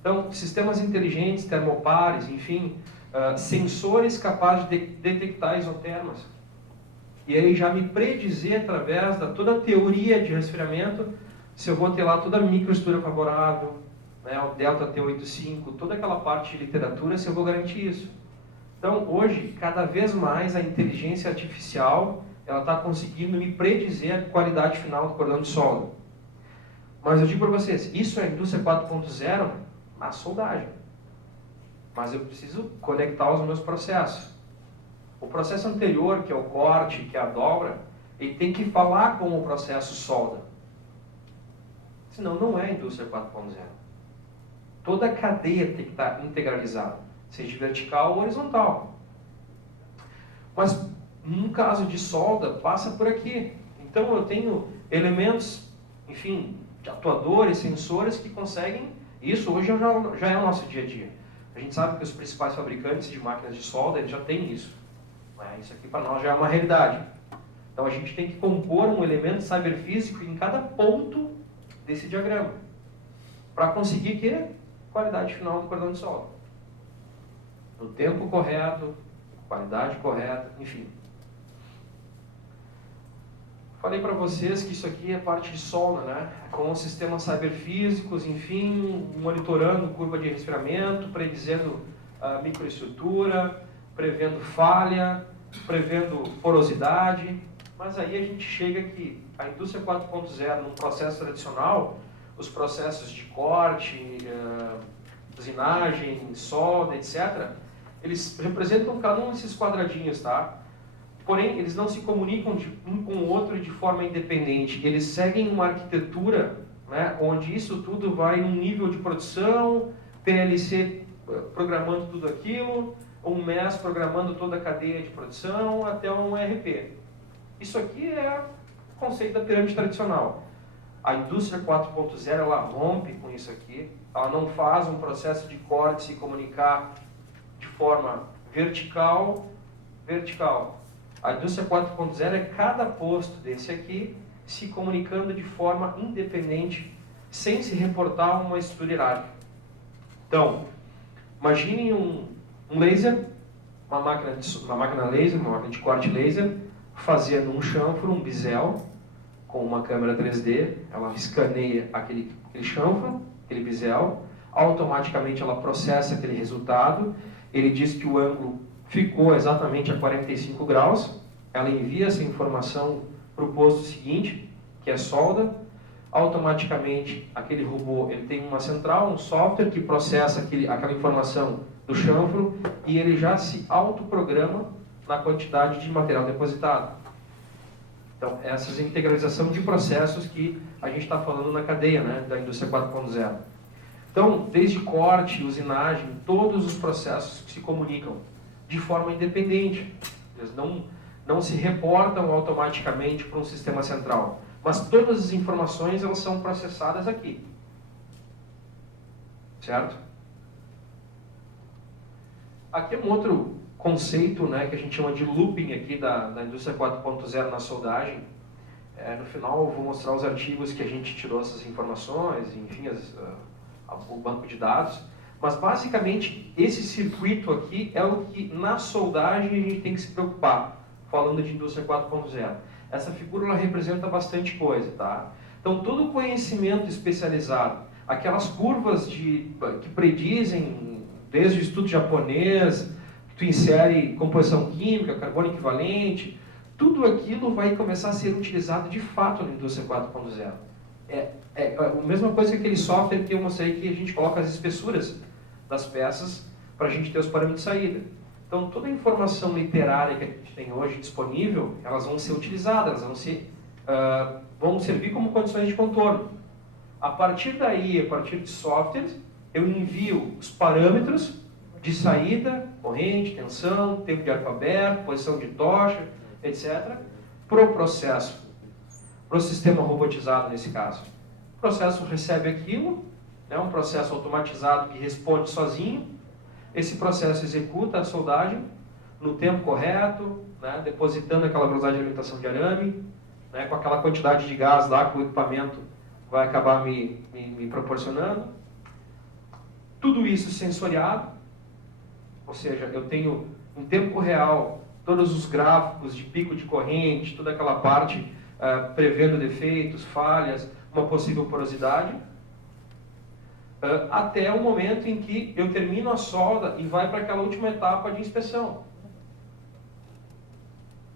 Então, sistemas inteligentes, termopares, enfim, sensores capazes de detectar isotermas. E aí já me predizer, através da toda a teoria de resfriamento, se eu vou ter lá toda a microestrutura favorável, né, o delta T85, toda aquela parte de literatura, se eu vou garantir isso. Então, hoje, cada vez mais a inteligência artificial ela está conseguindo me predizer a qualidade final do cordão de solda. Mas eu digo para vocês, isso é a indústria 4.0 na soldagem. Mas eu preciso conectar os meus processos. O processo anterior, que é o corte, que é a dobra, ele tem que falar com o processo solda. Senão não é a indústria 4.0. Toda a cadeia tem que estar integralizada, seja vertical ou horizontal. Mas, no caso de solda, passa por aqui. Então, eu tenho elementos, enfim, de atuadores, sensores que conseguem... Isso hoje já é o nosso dia a dia. A gente sabe que os principais fabricantes de máquinas de solda eles já têm isso. Isso aqui para nós já é uma realidade. Então a gente tem que compor um elemento cyberfísico em cada ponto desse diagrama, para conseguir que qualidade final do cordão de solda. No tempo correto, qualidade correta, enfim. Falei para vocês que isso aqui é parte de solda, né? Com os sistemas cyberfísicos, enfim, monitorando curva de resfriamento, predizendo a microestrutura, prevendo falha, prevendo porosidade. Mas aí a gente chega que a indústria 4.0, num processo tradicional, os processos de corte, usinagem, solda, etc., eles representam cada um desses quadradinhos, tá? Porém, eles não se comunicam um com o outro de forma independente. Eles seguem uma arquitetura, né, onde isso tudo vai em um nível de produção, PLC programando tudo aquilo, um MES programando toda a cadeia de produção, até um ERP. Isso aqui é o conceito da pirâmide tradicional. A indústria 4.0, ela rompe com isso aqui. Ela não faz um processo de corte se comunicar de forma vertical. A indústria 4.0 é cada posto desse aqui se comunicando de forma independente, sem se reportar a uma estrutura hierárquica. Então, imaginem um laser, uma máquina laser, uma máquina de corte laser, fazendo um chanfro, um bisel, com uma câmera 3D, ela escaneia aquele chanfro, aquele bisel, automaticamente ela processa aquele resultado, ele diz que o ângulo ficou exatamente a 45 graus, ela envia essa informação para o posto seguinte, que é solda, automaticamente aquele robô ele tem uma central, um software que processa aquela informação do chanfro e ele já se autoprograma na quantidade de material depositado. Então, essa integralização de processos que a gente está falando na cadeia, né, da indústria 4.0. Então, desde corte, usinagem, todos os processos que se comunicam de forma independente. Eles não se reportam automaticamente para um sistema central. Mas todas as informações elas são processadas aqui. Certo? Aqui é um outro conceito, né, que a gente chama de looping aqui da indústria 4.0 na soldagem. No final eu vou mostrar os artigos que a gente tirou essas informações, enfim, o banco de dados. Mas basicamente esse circuito aqui é o que na soldagem a gente tem que se preocupar, falando de indústria 4.0. Essa figura ela representa bastante coisa, tá? Então todo o conhecimento especializado, aquelas curvas que predizem desde o estudo japonês, que tu insere composição química, carbono equivalente, tudo aquilo vai começar a ser utilizado de fato na indústria 4.0. É a mesma coisa que aquele software que eu mostrei que a gente coloca as espessuras das peças para a gente ter os parâmetros de saída. Então toda a informação literária que a gente tem hoje disponível, elas vão ser utilizadas, elas vão servir como condições de contorno. A partir daí, a partir de softwares, eu envio os parâmetros de saída, corrente, tensão, tempo de arco aberto, posição de tocha, etc., para o processo, para o sistema robotizado nesse caso. O processo recebe aquilo, é um processo automatizado que responde sozinho, esse processo executa a soldagem no tempo correto, né, depositando aquela velocidade de alimentação de arame, né, com aquela quantidade de gás lá que o equipamento vai acabar me proporcionando. Tudo isso sensoriado, ou seja, eu tenho em tempo real todos os gráficos de pico de corrente, toda aquela parte prevendo defeitos, falhas, uma possível porosidade, até o momento em que eu termino a solda e vai para aquela última etapa de inspeção.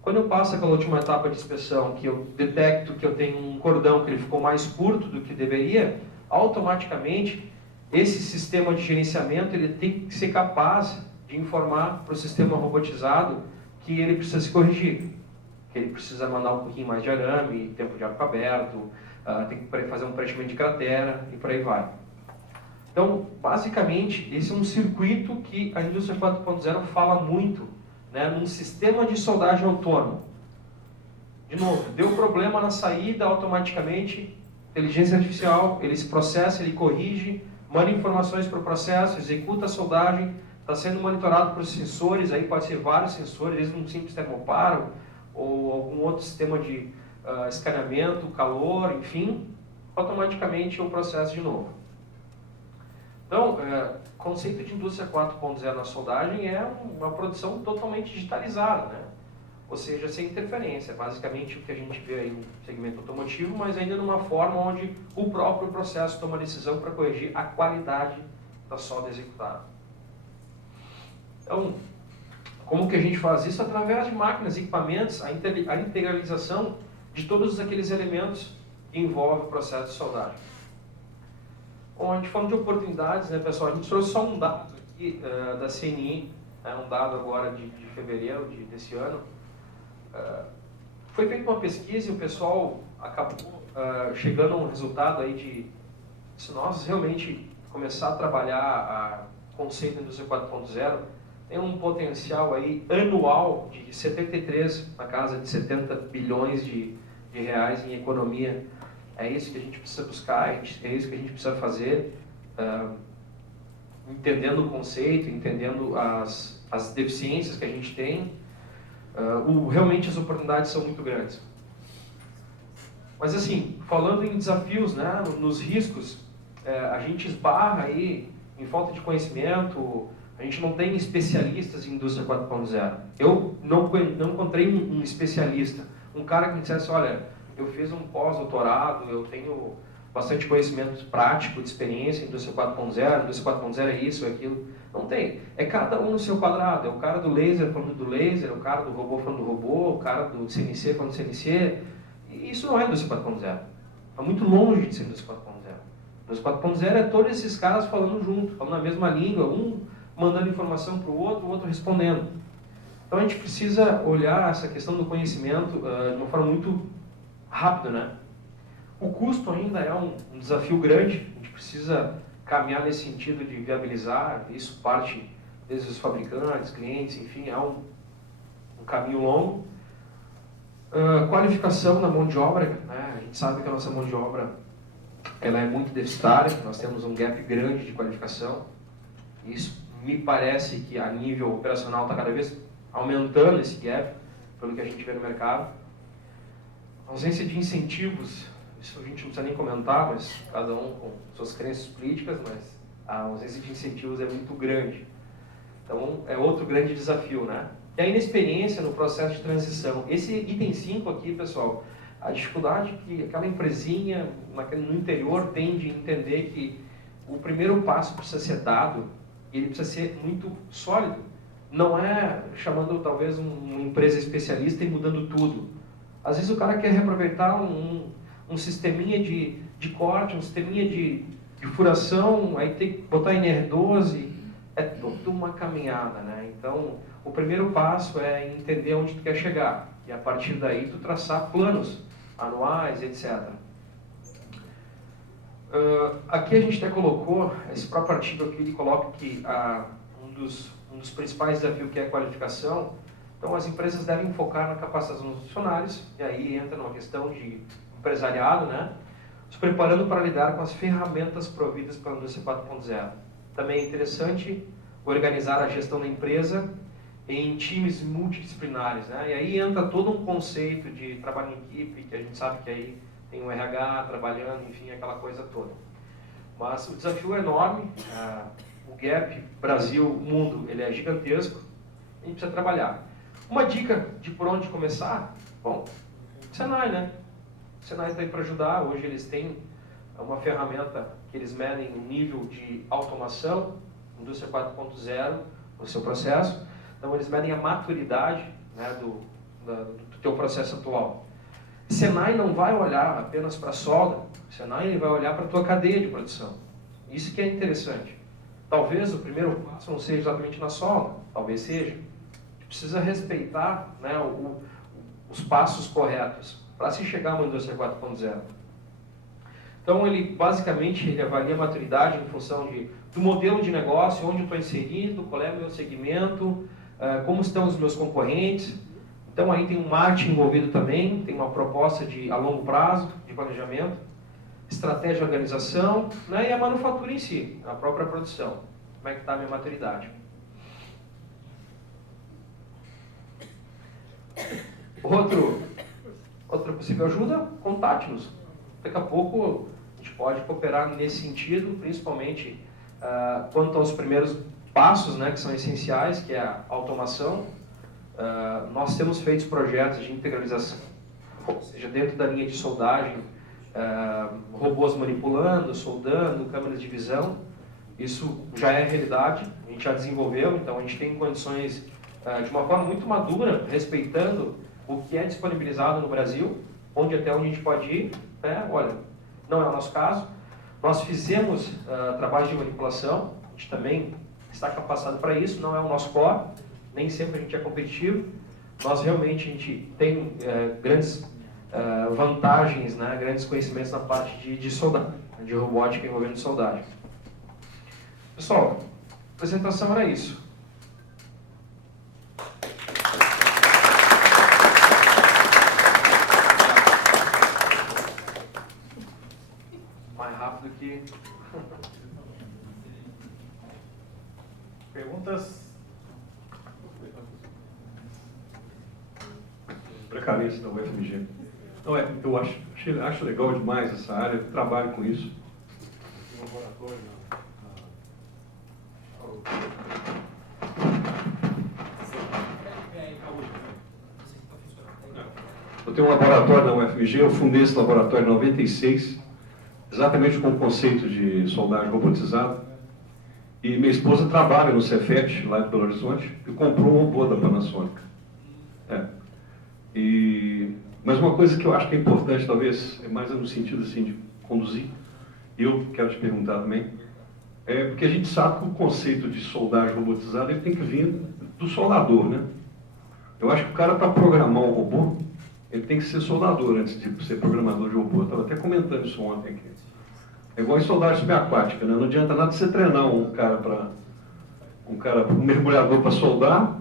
Quando eu passo aquela última etapa de inspeção, que eu detecto que eu tenho um cordão que ele ficou mais curto do que deveria, automaticamente esse sistema de gerenciamento ele tem que ser capaz de informar para o sistema robotizado que ele precisa se corrigir, que ele precisa mandar um pouquinho mais de arame, tempo de arco aberto, tem que fazer um preenchimento de cratera e por aí vai. Então, basicamente, esse é um circuito que a indústria 4.0 fala muito, né, num sistema de soldagem autônomo. De novo, deu problema na saída, automaticamente, inteligência artificial, ele se processa, ele corrige, manda informações para o processo, executa a soldagem, está sendo monitorado por sensores, aí pode ser vários sensores, desde um simples termoparo, ou algum outro sistema de escaneamento, calor, enfim, automaticamente o processo de novo. Então, o conceito de indústria 4.0 na soldagem é uma produção totalmente digitalizada, né? Ou seja, sem interferência, basicamente o que a gente vê aí no segmento automotivo, mas ainda numa forma onde o próprio processo toma decisão para corrigir a qualidade da solda executada. Então, como que a gente faz isso? Através de máquinas, equipamentos, a integralização de todos aqueles elementos que envolvem o processo de soldagem. Bom, a gente falando de oportunidades, né, pessoal, a gente trouxe só um dado aqui da CNI, um dado agora de fevereiro desse ano. Foi feita uma pesquisa e o pessoal acabou chegando a um resultado aí de, se nós realmente começar a trabalhar o conceito da indústria 4.0, tem um potencial aí anual de 73, na casa de 70 bilhões de reais em economia. É isso que a gente precisa buscar, é isso que a gente precisa fazer, entendendo o conceito, entendendo as deficiências que a gente tem. Realmente as oportunidades são muito grandes. Mas assim, falando em desafios, né, nos riscos, a gente esbarra aí em falta de conhecimento, a gente não tem especialistas em indústria 4.0. Eu não encontrei um especialista, um cara que me dissesse, olha, eu fiz um pós-doutorado, eu tenho bastante conhecimento prático, de experiência em indústria 4.0, indústria 4.0 é isso, é aquilo. Não tem. É cada um no seu quadrado. É o cara do laser falando do laser, o cara do robô falando do robô, o cara do CNC falando do CNC. E isso não é indústria 4.0. Está muito longe de ser indústria 4.0. Indústria 4.0 é todos esses caras falando junto, falando a mesma língua, um mandando informação para o outro respondendo. Então a gente precisa olhar essa questão do conhecimento de uma forma muito rápida, né? O custo ainda é um desafio grande, a gente precisa caminhar nesse sentido de viabilizar, isso parte desde os fabricantes, clientes, enfim, é um caminho longo. Qualificação da mão de obra, né? A gente sabe que a nossa mão de obra ela é muito deficitária, nós temos um gap grande de qualificação, isso me parece que a nível operacional está cada vez aumentando esse gap, pelo que a gente vê no mercado. A ausência de incentivos, isso a gente não precisa nem comentar, mas cada um com suas crenças políticas, mas a ausência de incentivos é muito grande. Então, é outro grande desafio, né? E a inexperiência no processo de transição. Esse item 5 aqui, pessoal, a dificuldade que aquela empresinha no interior tem de entender que o primeiro passo precisa ser dado, e ele precisa ser muito sólido. Não é chamando talvez uma empresa especialista e mudando tudo. Às vezes o cara quer reaproveitar um sisteminha de corte, um sisteminha de furação, aí tem que botar em R12, é toda uma caminhada, né? Então, o primeiro passo é entender onde tu quer chegar, e a partir daí tu traçar planos anuais, etc. Aqui a gente até colocou, esse próprio artigo aqui, ele coloca que um dos principais desafios que é a qualificação. Então, as empresas devem focar na capacitação dos funcionários, e aí entra numa questão de empresariado, né? Se preparando para lidar com as ferramentas providas pela indústria 4.0. Também é interessante organizar a gestão da empresa em times multidisciplinares, né? E aí entra todo um conceito de trabalho em equipe, que a gente sabe que aí tem um RH trabalhando, enfim, aquela coisa toda. Mas o desafio é enorme, o gap Brasil-mundo, ele é gigantesco, a gente precisa trabalhar. Uma dica de por onde começar, bom, Senai, né? O Senai está aí para ajudar, hoje eles têm uma ferramenta que eles medem o nível de automação, indústria 4.0, no seu processo, então eles medem a maturidade, né, do teu processo atual. Senai não vai olhar apenas para a solda, o Senai ele vai olhar para a tua cadeia de produção. Isso que é interessante. Talvez o primeiro passo não seja exatamente na solda, talvez seja. A gente precisa respeitar, né, os passos corretos para se chegar a uma indústria 4.0. Então, ele basicamente ele avalia a maturidade em função do modelo de negócio, onde eu estou inserido, qual é o meu segmento, como estão os meus concorrentes. Então, aí tem um marketing envolvido também, tem uma proposta a longo prazo, de planejamento, estratégia de organização, né, e a manufatura em si, a própria produção. Como é que está a minha maturidade? Outra possível ajuda, contate-nos. Daqui a pouco a gente pode cooperar nesse sentido, principalmente quanto aos primeiros passos, né, que são essenciais, que é a automação. Nós temos feito projetos de integralização, ou seja, dentro da linha de soldagem, robôs manipulando, soldando, câmeras de visão. Isso já é realidade, a gente já desenvolveu, então a gente tem condições de uma forma muito madura, respeitando o que é disponibilizado no Brasil, até onde a gente pode ir. Olha, não é o nosso caso. Nós fizemos trabalhos de manipulação, a gente também está capacitado para isso, não é o nosso core, nem sempre a gente é competitivo. Nós realmente, a gente tem grandes vantagens, né, grandes conhecimentos na parte de soldagem, de robótica envolvendo soldagem. Pessoal, a apresentação era isso. Mais rápido que... Perguntas? Precarista da UFMG. Então, eu acho legal demais essa área, trabalho com isso. Eu tenho um laboratório na UFMG, eu fundei esse laboratório em 96, exatamente com o conceito de soldagem robotizada. E minha esposa trabalha no Cefet, lá de Belo Horizonte, e comprou um robô da Panasonic. Mas uma coisa que eu acho que é importante, talvez, é mais no sentido assim, de conduzir, e eu quero te perguntar também, porque a gente sabe que o conceito de soldagem robotizada ele tem que vir do soldador, né? Eu acho que o cara, para programar um robô, ele tem que ser soldador antes de ser programador de robô. Eu estava até comentando isso ontem aqui. É igual em soldagem subaquática, né? Não adianta nada você treinar um mergulhador para soldar,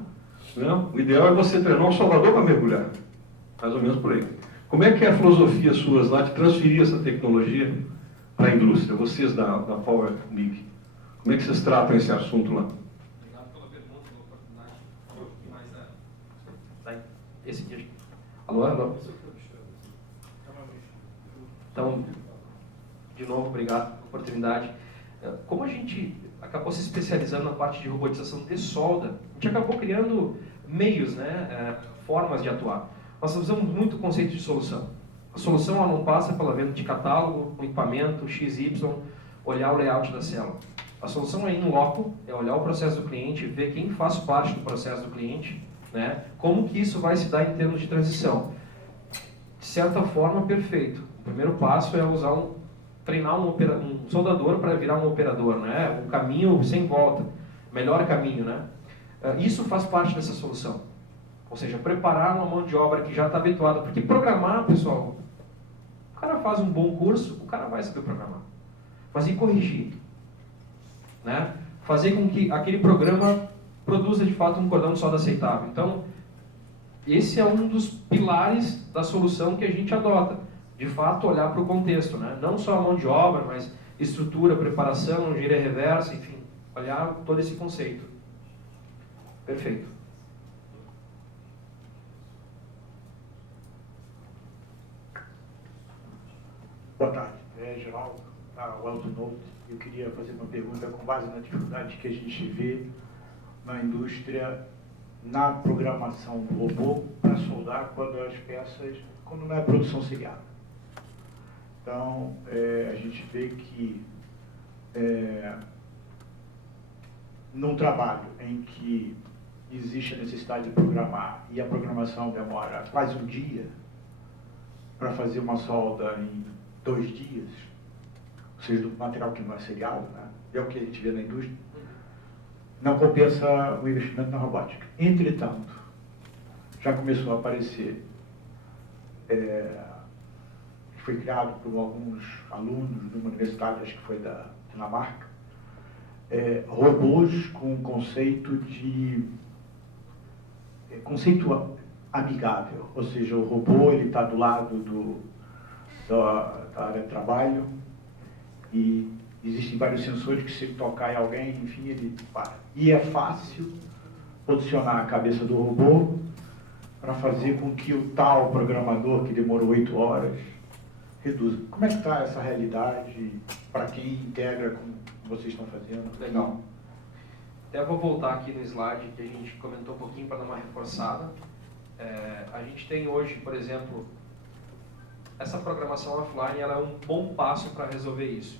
né? O ideal é você treinar um soldador para mergulhar. Mais ou menos por aí. Como é que é a filosofia suas lá de transferir essa tecnologia para a indústria? Vocês da Power MIG. Como é que vocês tratam esse assunto lá? Obrigado pela pergunta, pela oportunidade. Esse aqui. Alô, alô? Então, de novo, obrigado pela oportunidade. Como a gente acabou se especializando na parte de robotização de solda, a gente acabou criando meios, né, formas de atuar. Nós usamos muito o conceito de solução. A solução ela não passa pela venda de catálogo, um equipamento, XY, olhar o layout da célula. A solução é in loco, é olhar o processo do cliente, ver quem faz parte do processo do cliente, né? Como que isso vai se dar em termos de transição. De certa forma, perfeito. O primeiro passo é treinar um soldador para virar um operador, né? Um caminho sem volta, melhor caminho, né? Isso faz parte dessa solução. Ou seja, preparar uma mão de obra que já está habituada. Porque programar, pessoal, o cara faz um bom curso, o cara vai saber programar. Mas e corrigir? Né? Fazer com que aquele programa produza de fato um cordão de solda aceitável. Então, esse é um dos pilares da solução que a gente adota. De fato, olhar para o contexto. Né? Não só a mão de obra, mas estrutura, preparação, engenharia reversa, enfim. Olhar todo esse conceito. Perfeito. Boa tarde, Geraldo, da Weltonote. Eu queria fazer uma pergunta com base na dificuldade que a gente vê na indústria, na programação do robô para soldar quando não é produção seriada. Então, a gente vê que num trabalho em que existe a necessidade de programar e a programação demora quase um dia para fazer uma solda em 2 dias, ou seja, do material que não é seriado, né? É o que a gente vê na indústria, não compensa o investimento na robótica. Entretanto, já começou a aparecer, que foi criado por alguns alunos de uma universidade, acho que foi da Dinamarca, robôs com conceito amigável, ou seja, o robô ele está do lado da área de trabalho e existem vários sensores que, se ele tocar em alguém, enfim, ele para. E é fácil posicionar a cabeça do robô para fazer com que o tal programador que demorou 8 horas reduza. Como é que está essa realidade para quem integra como vocês estão fazendo? Legal. Até vou voltar aqui no slide que a gente comentou um pouquinho para dar uma reforçada. A gente tem hoje, por exemplo, essa programação offline, ela é um bom passo para resolver isso.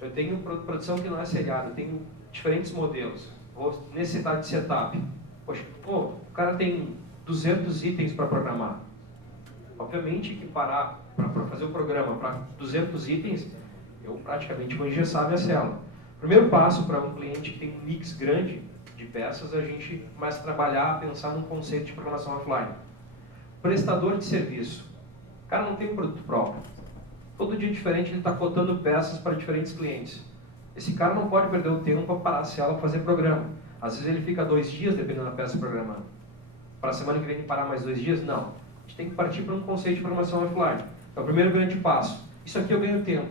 Eu tenho produção que não é seriada, eu tenho diferentes modelos. Vou necessitar de setup. Poxa, o cara tem 200 itens para programar. Obviamente que parar para fazer o programa para 200 itens, eu praticamente vou engessar minha célula. Primeiro passo para um cliente que tem um mix grande de peças, a gente começa a trabalhar, a pensar num conceito de programação offline. Prestador de serviço. O cara não tem um produto próprio. Todo dia diferente ele está cotando peças para diferentes clientes. Esse cara não pode perder o tempo para parar a célula para fazer programa. Às vezes ele fica 2 dias dependendo da peça programando. Para a semana que vem ele parar mais 2 dias? Não. A gente tem que partir para um conceito de programação offline. É o primeiro grande passo. Isso aqui eu ganho tempo.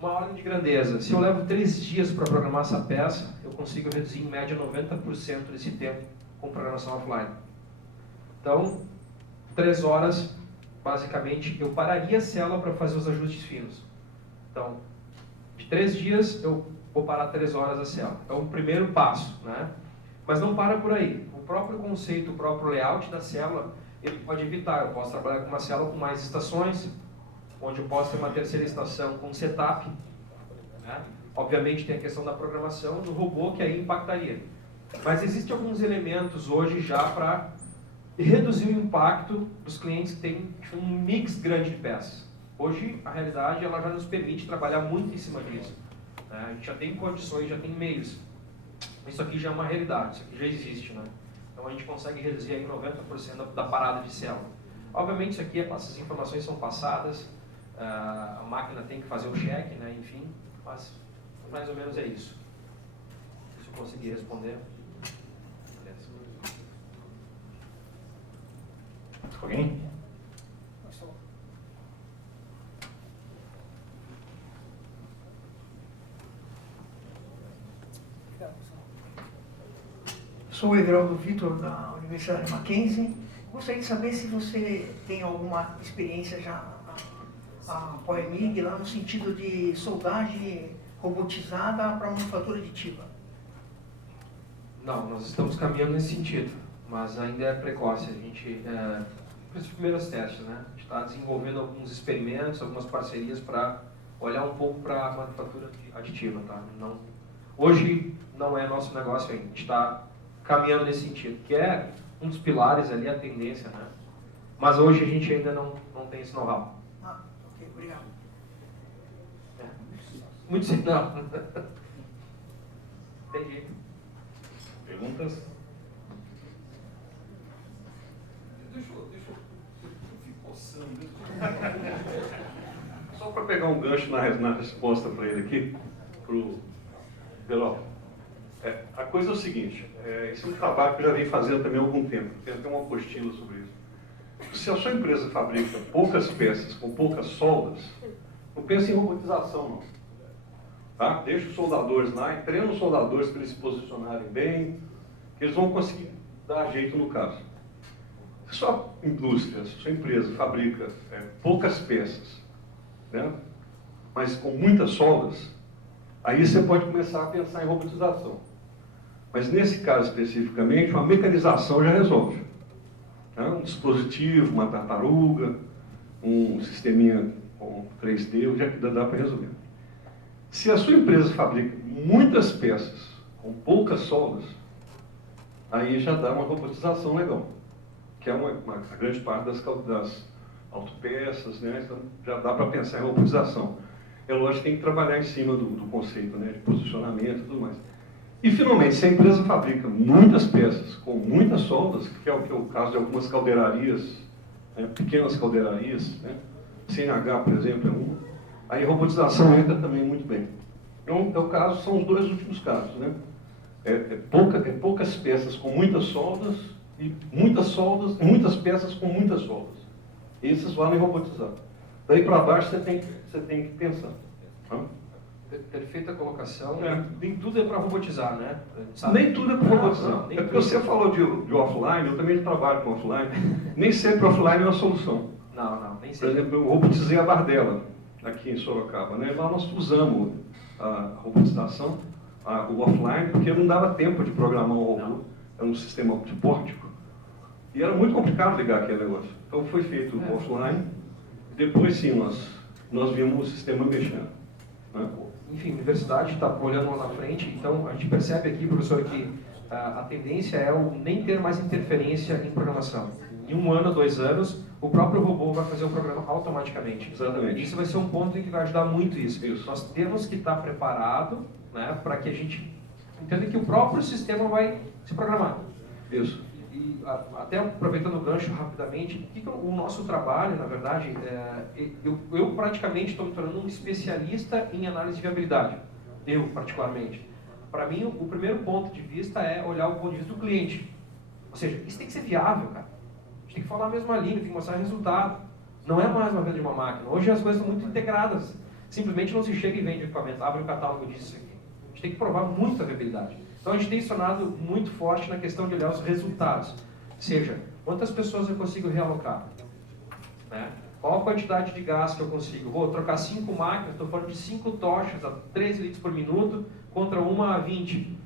Uma ordem de grandeza. Se eu levo 3 dias para programar essa peça, eu consigo reduzir em média 90% desse tempo com programação offline. Então, 3 horas, basicamente, eu pararia a célula para fazer os ajustes finos. Então, de 3 dias, eu vou parar 3 horas a célula. É o primeiro passo, né? Mas não para por aí. O próprio conceito, o próprio layout da célula, ele pode evitar. Eu posso trabalhar com uma célula com mais estações, onde eu posso ter uma terceira estação com setup. Né? Obviamente tem a questão da programação do robô, que aí impactaria. Mas existem alguns elementos hoje já para reduzir o impacto dos clientes que têm um mix grande de peças. Hoje, a realidade, ela já nos permite trabalhar muito em cima disso. Né? A gente já tem condições, já tem meios. Isso aqui já é uma realidade, isso aqui já existe. Né? Então a gente consegue reduzir aí 90% da parada de célula. Obviamente isso aqui, essas informações são passadas, a máquina tem que fazer o check, né? Enfim, mas mais ou menos é isso. Se eu conseguir responder. Beleza. Alguém? Sou o Everaldo Vitor, da Universidade Mackenzie. Gostaria de saber se você tem alguma experiência já a Poemig lá no sentido de soldagem robotizada para manufatura aditiva. Não, nós estamos caminhando nesse sentido, mas ainda é precoce. A gente, os primeiros testes, né? A gente está desenvolvendo alguns experimentos, algumas parcerias para olhar um pouco para a manufatura aditiva, tá? Não, hoje não é nosso negócio ainda. A gente está caminhando nesse sentido, que é um dos pilares ali, a tendência, né? Mas hoje a gente ainda não tem esse know-how. Ok, obrigado. Muito sim, não. Tem jeito. Perguntas? Deixa eu fico coçando. Só para pegar um gancho na resposta para ele aqui, Beló. A coisa é o seguinte, esse é um trabalho que eu já venho fazendo também há algum tempo, tem até uma apostila sobre isso. Se a sua empresa fabrica poucas peças com poucas soldas, não pense em robotização, não. Tá? Deixa os soldadores lá, treina os soldadores para eles se posicionarem bem, que eles vão conseguir dar jeito no caso. Se sua indústria, se sua empresa fabrica poucas peças, né, mas com muitas soldas, aí você pode começar a pensar em robotização. Mas nesse caso especificamente, uma mecanização já resolve. Tá? Um dispositivo, uma tartaruga, um sisteminha com 3D, já dá para resolver. Se a sua empresa fabrica muitas peças com poucas soldas, aí já dá uma robotização legal, que é uma grande parte das autopeças, né? Então já dá para pensar em robotização. É lógico que tem que trabalhar em cima do conceito, né, de posicionamento e tudo mais. E, finalmente, se a empresa fabrica muitas peças com muitas soldas, que é o caso de algumas caldeirarias, né, pequenas caldeirarias, né, CNH, por exemplo, é uma, aí a robotização entra também muito bem. Então, são os dois últimos casos. Né? Poucas peças com muitas soldas e muitas peças com muitas soldas. Esses valem robotizar. Daí para baixo você tem que pensar. Tá? Perfeita colocação. É. Nem tudo é para robotizar, né? Sabe? Nem tudo é para robotizar. Não, nem É porque tudo. você falou de offline, eu também trabalho com offline. Nem sempre offline é uma solução. Não, nem Por sempre. exemplo, eu robotizei a Bardella, aqui em Sorocaba. Né? Lá nós usamos a robotização, o offline, porque não dava tempo de programar um robô. Não. Era um sistema de pórtico. E era muito complicado ligar aquele negócio. Então foi feito offline. Depois, sim, nós vimos o sistema mexendo. Né? Enfim, a universidade está olhando lá na frente, então a gente percebe aqui, professor, que a tendência é o nem ter mais interferência em programação. Em 1 ano, 2 anos, o próprio robô vai fazer o programa automaticamente. Exatamente. Isso vai ser um ponto em que vai ajudar muito isso. Isso. Nós temos que estar preparado, né, para que a gente entenda que o próprio sistema vai se programar. Isso. E até aproveitando o gancho rapidamente, o que o nosso trabalho, na verdade, eu praticamente estou me tornando um especialista em análise de viabilidade. Eu, particularmente. Para mim, o primeiro ponto de vista é olhar o ponto de vista do cliente. Ou seja, isso tem que ser viável, cara. A gente tem que falar a mesma língua, tem que mostrar resultado. Não é mais uma venda de uma máquina. Hoje as coisas estão muito integradas. Simplesmente não se chega e vende o equipamento, abre o catálogo disso aqui. A gente tem que provar muito a viabilidade. Então a gente tem se tornado muito forte na questão de olhar os resultados. Ou seja, quantas pessoas eu consigo realocar? Né? Qual a quantidade de gás que eu consigo? Vou trocar 5 máquinas, estou falando de 5 tochas a 13 litros por minuto contra uma a 20.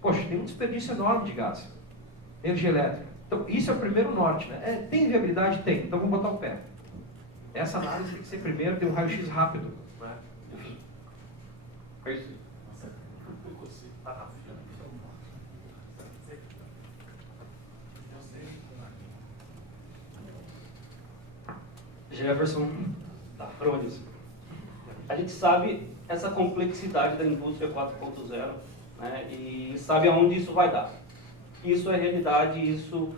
Poxa, tem um desperdício enorme de gás. Energia elétrica. Então isso é o primeiro norte. Né? Tem viabilidade? Tem. Então vamos botar o pé. Essa análise tem que ser primeiro, tem um raio-x rápido. Né? É isso. Jefferson, da Frones. A gente sabe essa complexidade da indústria 4.0, né, e sabe aonde isso vai dar. Isso é realidade, isso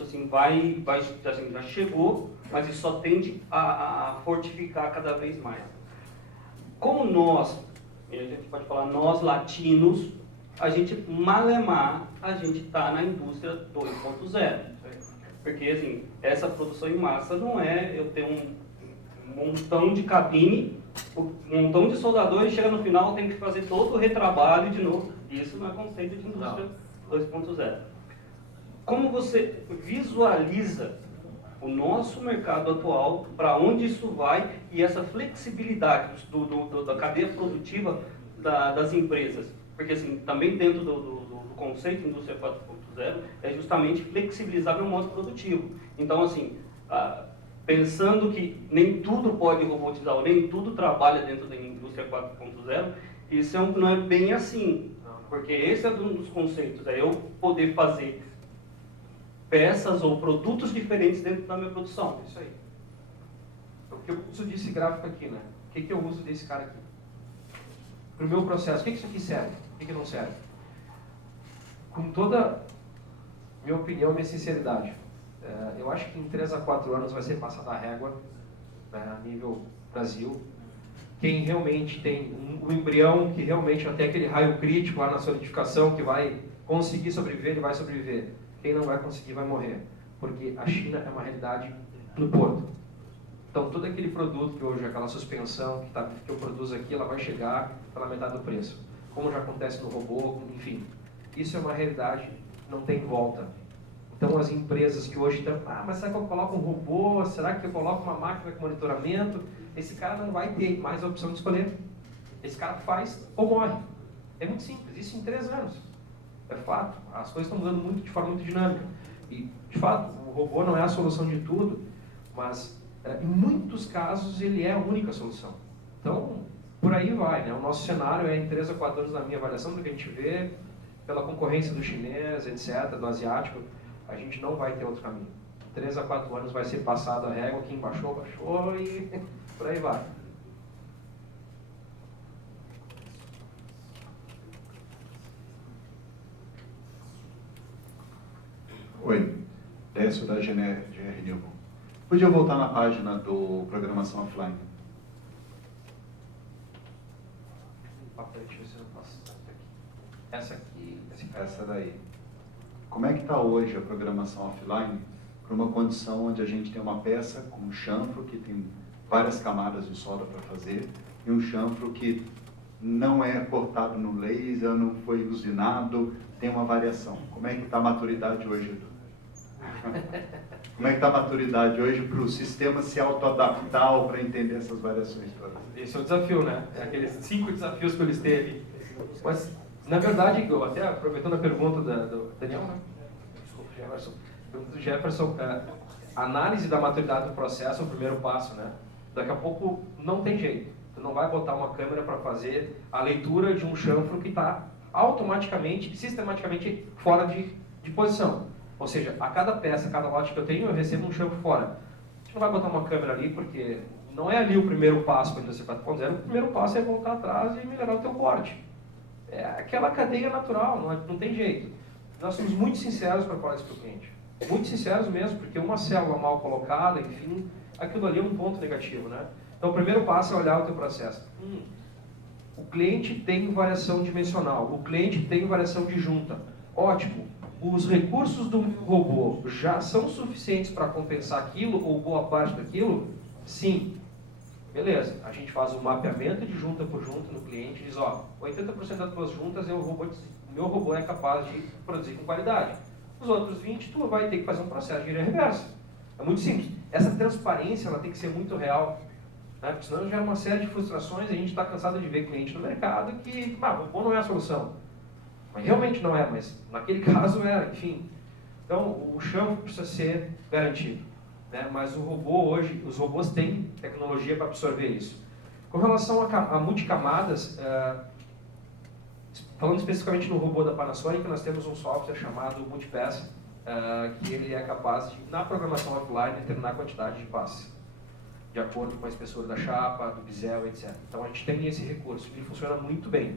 assim, assim, já chegou, mas isso só tende a fortificar cada vez mais. Como nós, e a gente pode falar nós latinos, a gente malemar, a gente está na indústria 2.0. Porque, assim, essa produção em massa não é eu ter um montão de cabine, um montão de soldadores, chega no final, tem que fazer todo o retrabalho de novo. Isso não é conceito de indústria 2.0. Como você visualiza o nosso mercado atual, para onde isso vai e essa flexibilidade da cadeia produtiva das empresas? Porque, assim, também dentro do conceito indústria 4.0, é justamente flexibilizar meu modo produtivo. Então, assim, pensando que nem tudo pode robotizar, ou nem tudo trabalha dentro da indústria 4.0, isso não é bem assim. Porque esse é um dos conceitos, é eu poder fazer peças ou produtos diferentes dentro da minha produção. Isso aí. O que eu uso desse gráfico aqui, né? O que eu uso desse cara aqui? Para o meu processo, o que isso aqui serve? O que não serve? Com toda minha opinião, minha sinceridade, eu acho que em 3 a 4 anos vai ser passada a régua, né, a nível Brasil. Quem realmente tem um embrião que realmente até aquele raio crítico lá na solidificação que vai conseguir sobreviver, ele vai sobreviver. Quem não vai conseguir vai morrer, porque a China é uma realidade no porto. Então todo aquele produto que hoje, aquela suspensão que eu produzo aqui, ela vai chegar pela metade do preço. Como já acontece no robô, enfim. Isso é uma realidade, não tem volta. Então as empresas que hoje estão, mas será que eu coloco um robô? Será que eu coloco uma máquina com monitoramento? Esse cara não vai ter mais a opção de escolher. Esse cara faz ou morre. É muito simples, isso em 3 anos. É fato, as coisas estão mudando muito, de forma muito dinâmica. E, de fato, o robô não é a solução de tudo, mas em muitos casos ele é a única solução. Então, por aí vai, né? O nosso cenário é em 3 a 4 anos, na minha avaliação, do que a gente vê, pela concorrência do chinês, etc., do asiático, a gente não vai ter outro caminho. 3 a 4 anos vai ser passado a régua, quem baixou, baixou e por aí vai. Oi, Décio da GR Newcom. Podia voltar na página do Programação Offline? Deixa eu ver se eu posso. Essa aqui. Essa daí. Como é que está hoje a programação offline para uma condição onde a gente tem uma peça com um chanfro que tem várias camadas de solda para fazer e um chanfro que não é cortado no laser, não foi usinado, tem uma variação. Como é que está a maturidade hoje, Edu? Como é que está a maturidade hoje para o sistema se auto-adaptar ou para entender essas variações todas? Esse é o desafio, né? É aqueles 5 desafios que eu listei ali. Mas, na verdade, eu até aproveitando a pergunta do Daniel, né? Desculpa, Jefferson. Do Jefferson, análise da maturidade do processo é o primeiro passo, né? Daqui a pouco não tem jeito. Tu não vai botar uma câmera para fazer a leitura de um chanfro que está automaticamente, sistematicamente fora de posição. Ou seja, a cada peça, a cada lote que eu tenho, eu recebo um chanfro fora. A gente não vai botar uma câmera ali porque não é ali o primeiro passo para a indústria 4.0. O primeiro passo é voltar atrás e melhorar o teu corte. É aquela cadeia natural, não tem jeito. Nós somos muito sinceros para falar isso para o cliente. Muito sinceros mesmo, porque uma célula mal colocada, enfim, aquilo ali é um ponto negativo, né? Então, o primeiro passo é olhar o teu processo. O cliente tem variação dimensional, o cliente tem variação de junta. Ótimo. Os recursos do robô já são suficientes para compensar aquilo, ou boa parte daquilo? Sim. Beleza. A gente faz um mapeamento de junta por junta no cliente e diz, ó, 80% das tuas juntas o meu robô é capaz de produzir com qualidade. Os outros 20%, tu vai ter que fazer um processo de engenharia reversa. É muito simples. Essa transparência ela tem que ser muito real, né? Porque senão gera uma série de frustrações e a gente está cansado de ver cliente no mercado que, robô não é a solução. Mas realmente não é, mas naquele caso é, enfim. Então, o chanfro precisa ser garantido, né? Mas o robô hoje, os robôs têm tecnologia para absorver isso. Com relação a multicamadas, falando especificamente no robô da Panasonic, nós temos um software chamado Multipass, que ele é capaz de, na programação offline, determinar a quantidade de passes, de acordo com a espessura da chapa, do bisel, etc. Então a gente tem esse recurso, ele funciona muito bem.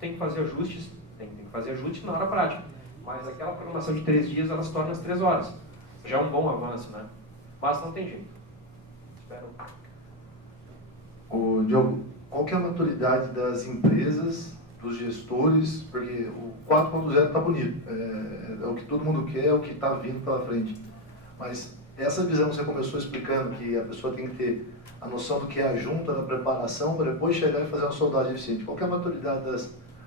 Tem que fazer ajustes, tem que fazer ajustes na hora prática, mas aquela programação de 3 dias, ela se torna as 3 horas. Já é um bom avanço, né? Mas não tem jeito. Espero. Ô, Diogo, qual que é a maturidade das empresas, dos gestores, porque o 4.0 está bonito, é o que todo mundo quer, é o que está vindo pela frente. Mas essa visão que você começou explicando, que a pessoa tem que ter a noção do que é a junta, da preparação, para depois chegar e fazer uma soldagem eficiente. Qual que é a maturidade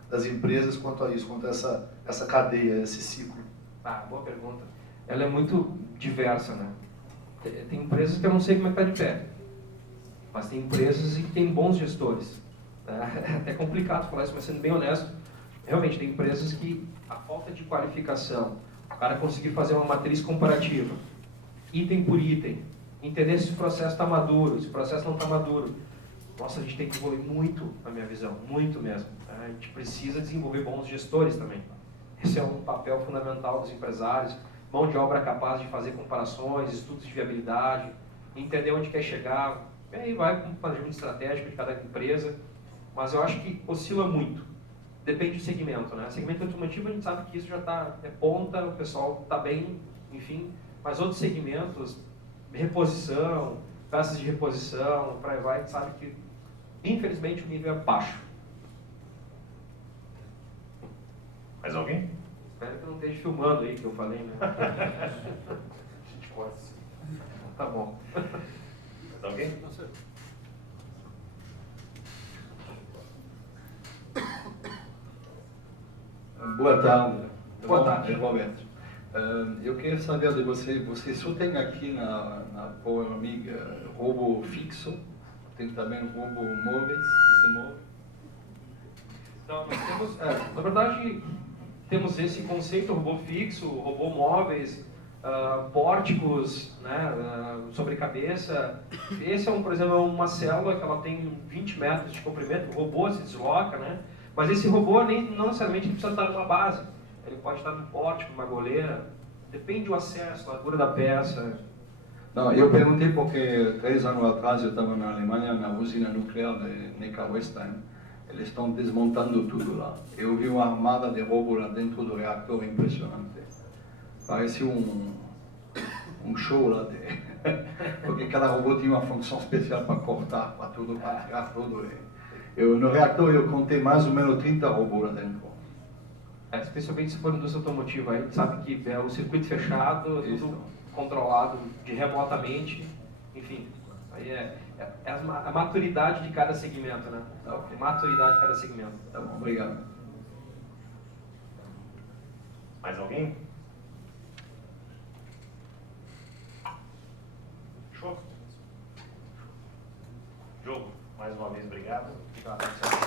das empresas quanto a isso, quanto a essa cadeia, esse ciclo? Boa pergunta. Ela é muito diversa, né? Tem empresas que eu não sei como é que está de pé, mas tem empresas que têm bons gestores. É até complicado falar isso, mas sendo bem honesto, realmente tem empresas que a falta de qualificação, o cara conseguir fazer uma matriz comparativa, item por item, entender se o processo está maduro, se o processo não está maduro. Nossa, a gente tem que evoluir muito, na minha visão, muito mesmo. A gente precisa desenvolver bons gestores também. Esse é um papel fundamental dos empresários, mão de obra capaz de fazer comparações, estudos de viabilidade, entender onde quer chegar, e aí vai com o planejamento estratégico de cada empresa. Mas eu acho que oscila muito. Depende do segmento, né? Segmento automotivo a gente sabe que isso já está ponta, o pessoal está bem, enfim. Mas outros segmentos, reposição, peças de reposição, para aí vai, a gente sabe que, infelizmente, o nível é baixo. Mais alguém? Espero que eu não esteja filmando aí, que eu falei, né? A gente pode. Tá bom. Mais alguém? Não sei. Boa tarde. Boa tarde. Roberto. Eu queria saber de você, você só tem aqui na PowerMig robô fixo, tem também robô móveis, que se move? Não, nós temos, na verdade, temos esse conceito, robô fixo, robô móveis, pórticos, né, sobre cabeça. Esse é, por exemplo, uma célula que ela tem 20 metros de comprimento, o robô se desloca, né? Mas esse robô não necessariamente precisa estar numa base. Ele pode estar num pórtico, numa goleira. Depende do acesso, a largura da peça. Não, eu perguntei porque 3 anos atrás eu estava na Alemanha, na usina nuclear de Neckar-Westheim. Eles estão desmontando tudo lá. Eu vi uma armada de robô lá dentro do reactor impressionante. Parece um show lá porque cada robô tinha uma função especial para cortar, para tudo, para tirar tudo. No reactor eu contei mais ou menos 30 robôs lá dentro. Especialmente se for indústria automotiva, aí a gente sabe que é o circuito fechado, tudo controlado remotamente, enfim. a maturidade de cada segmento, né? Tá ok. Maturidade de cada segmento. Tá bom, obrigado. Mais alguém? Show? Jogo, mais uma vez, obrigado. À disposição.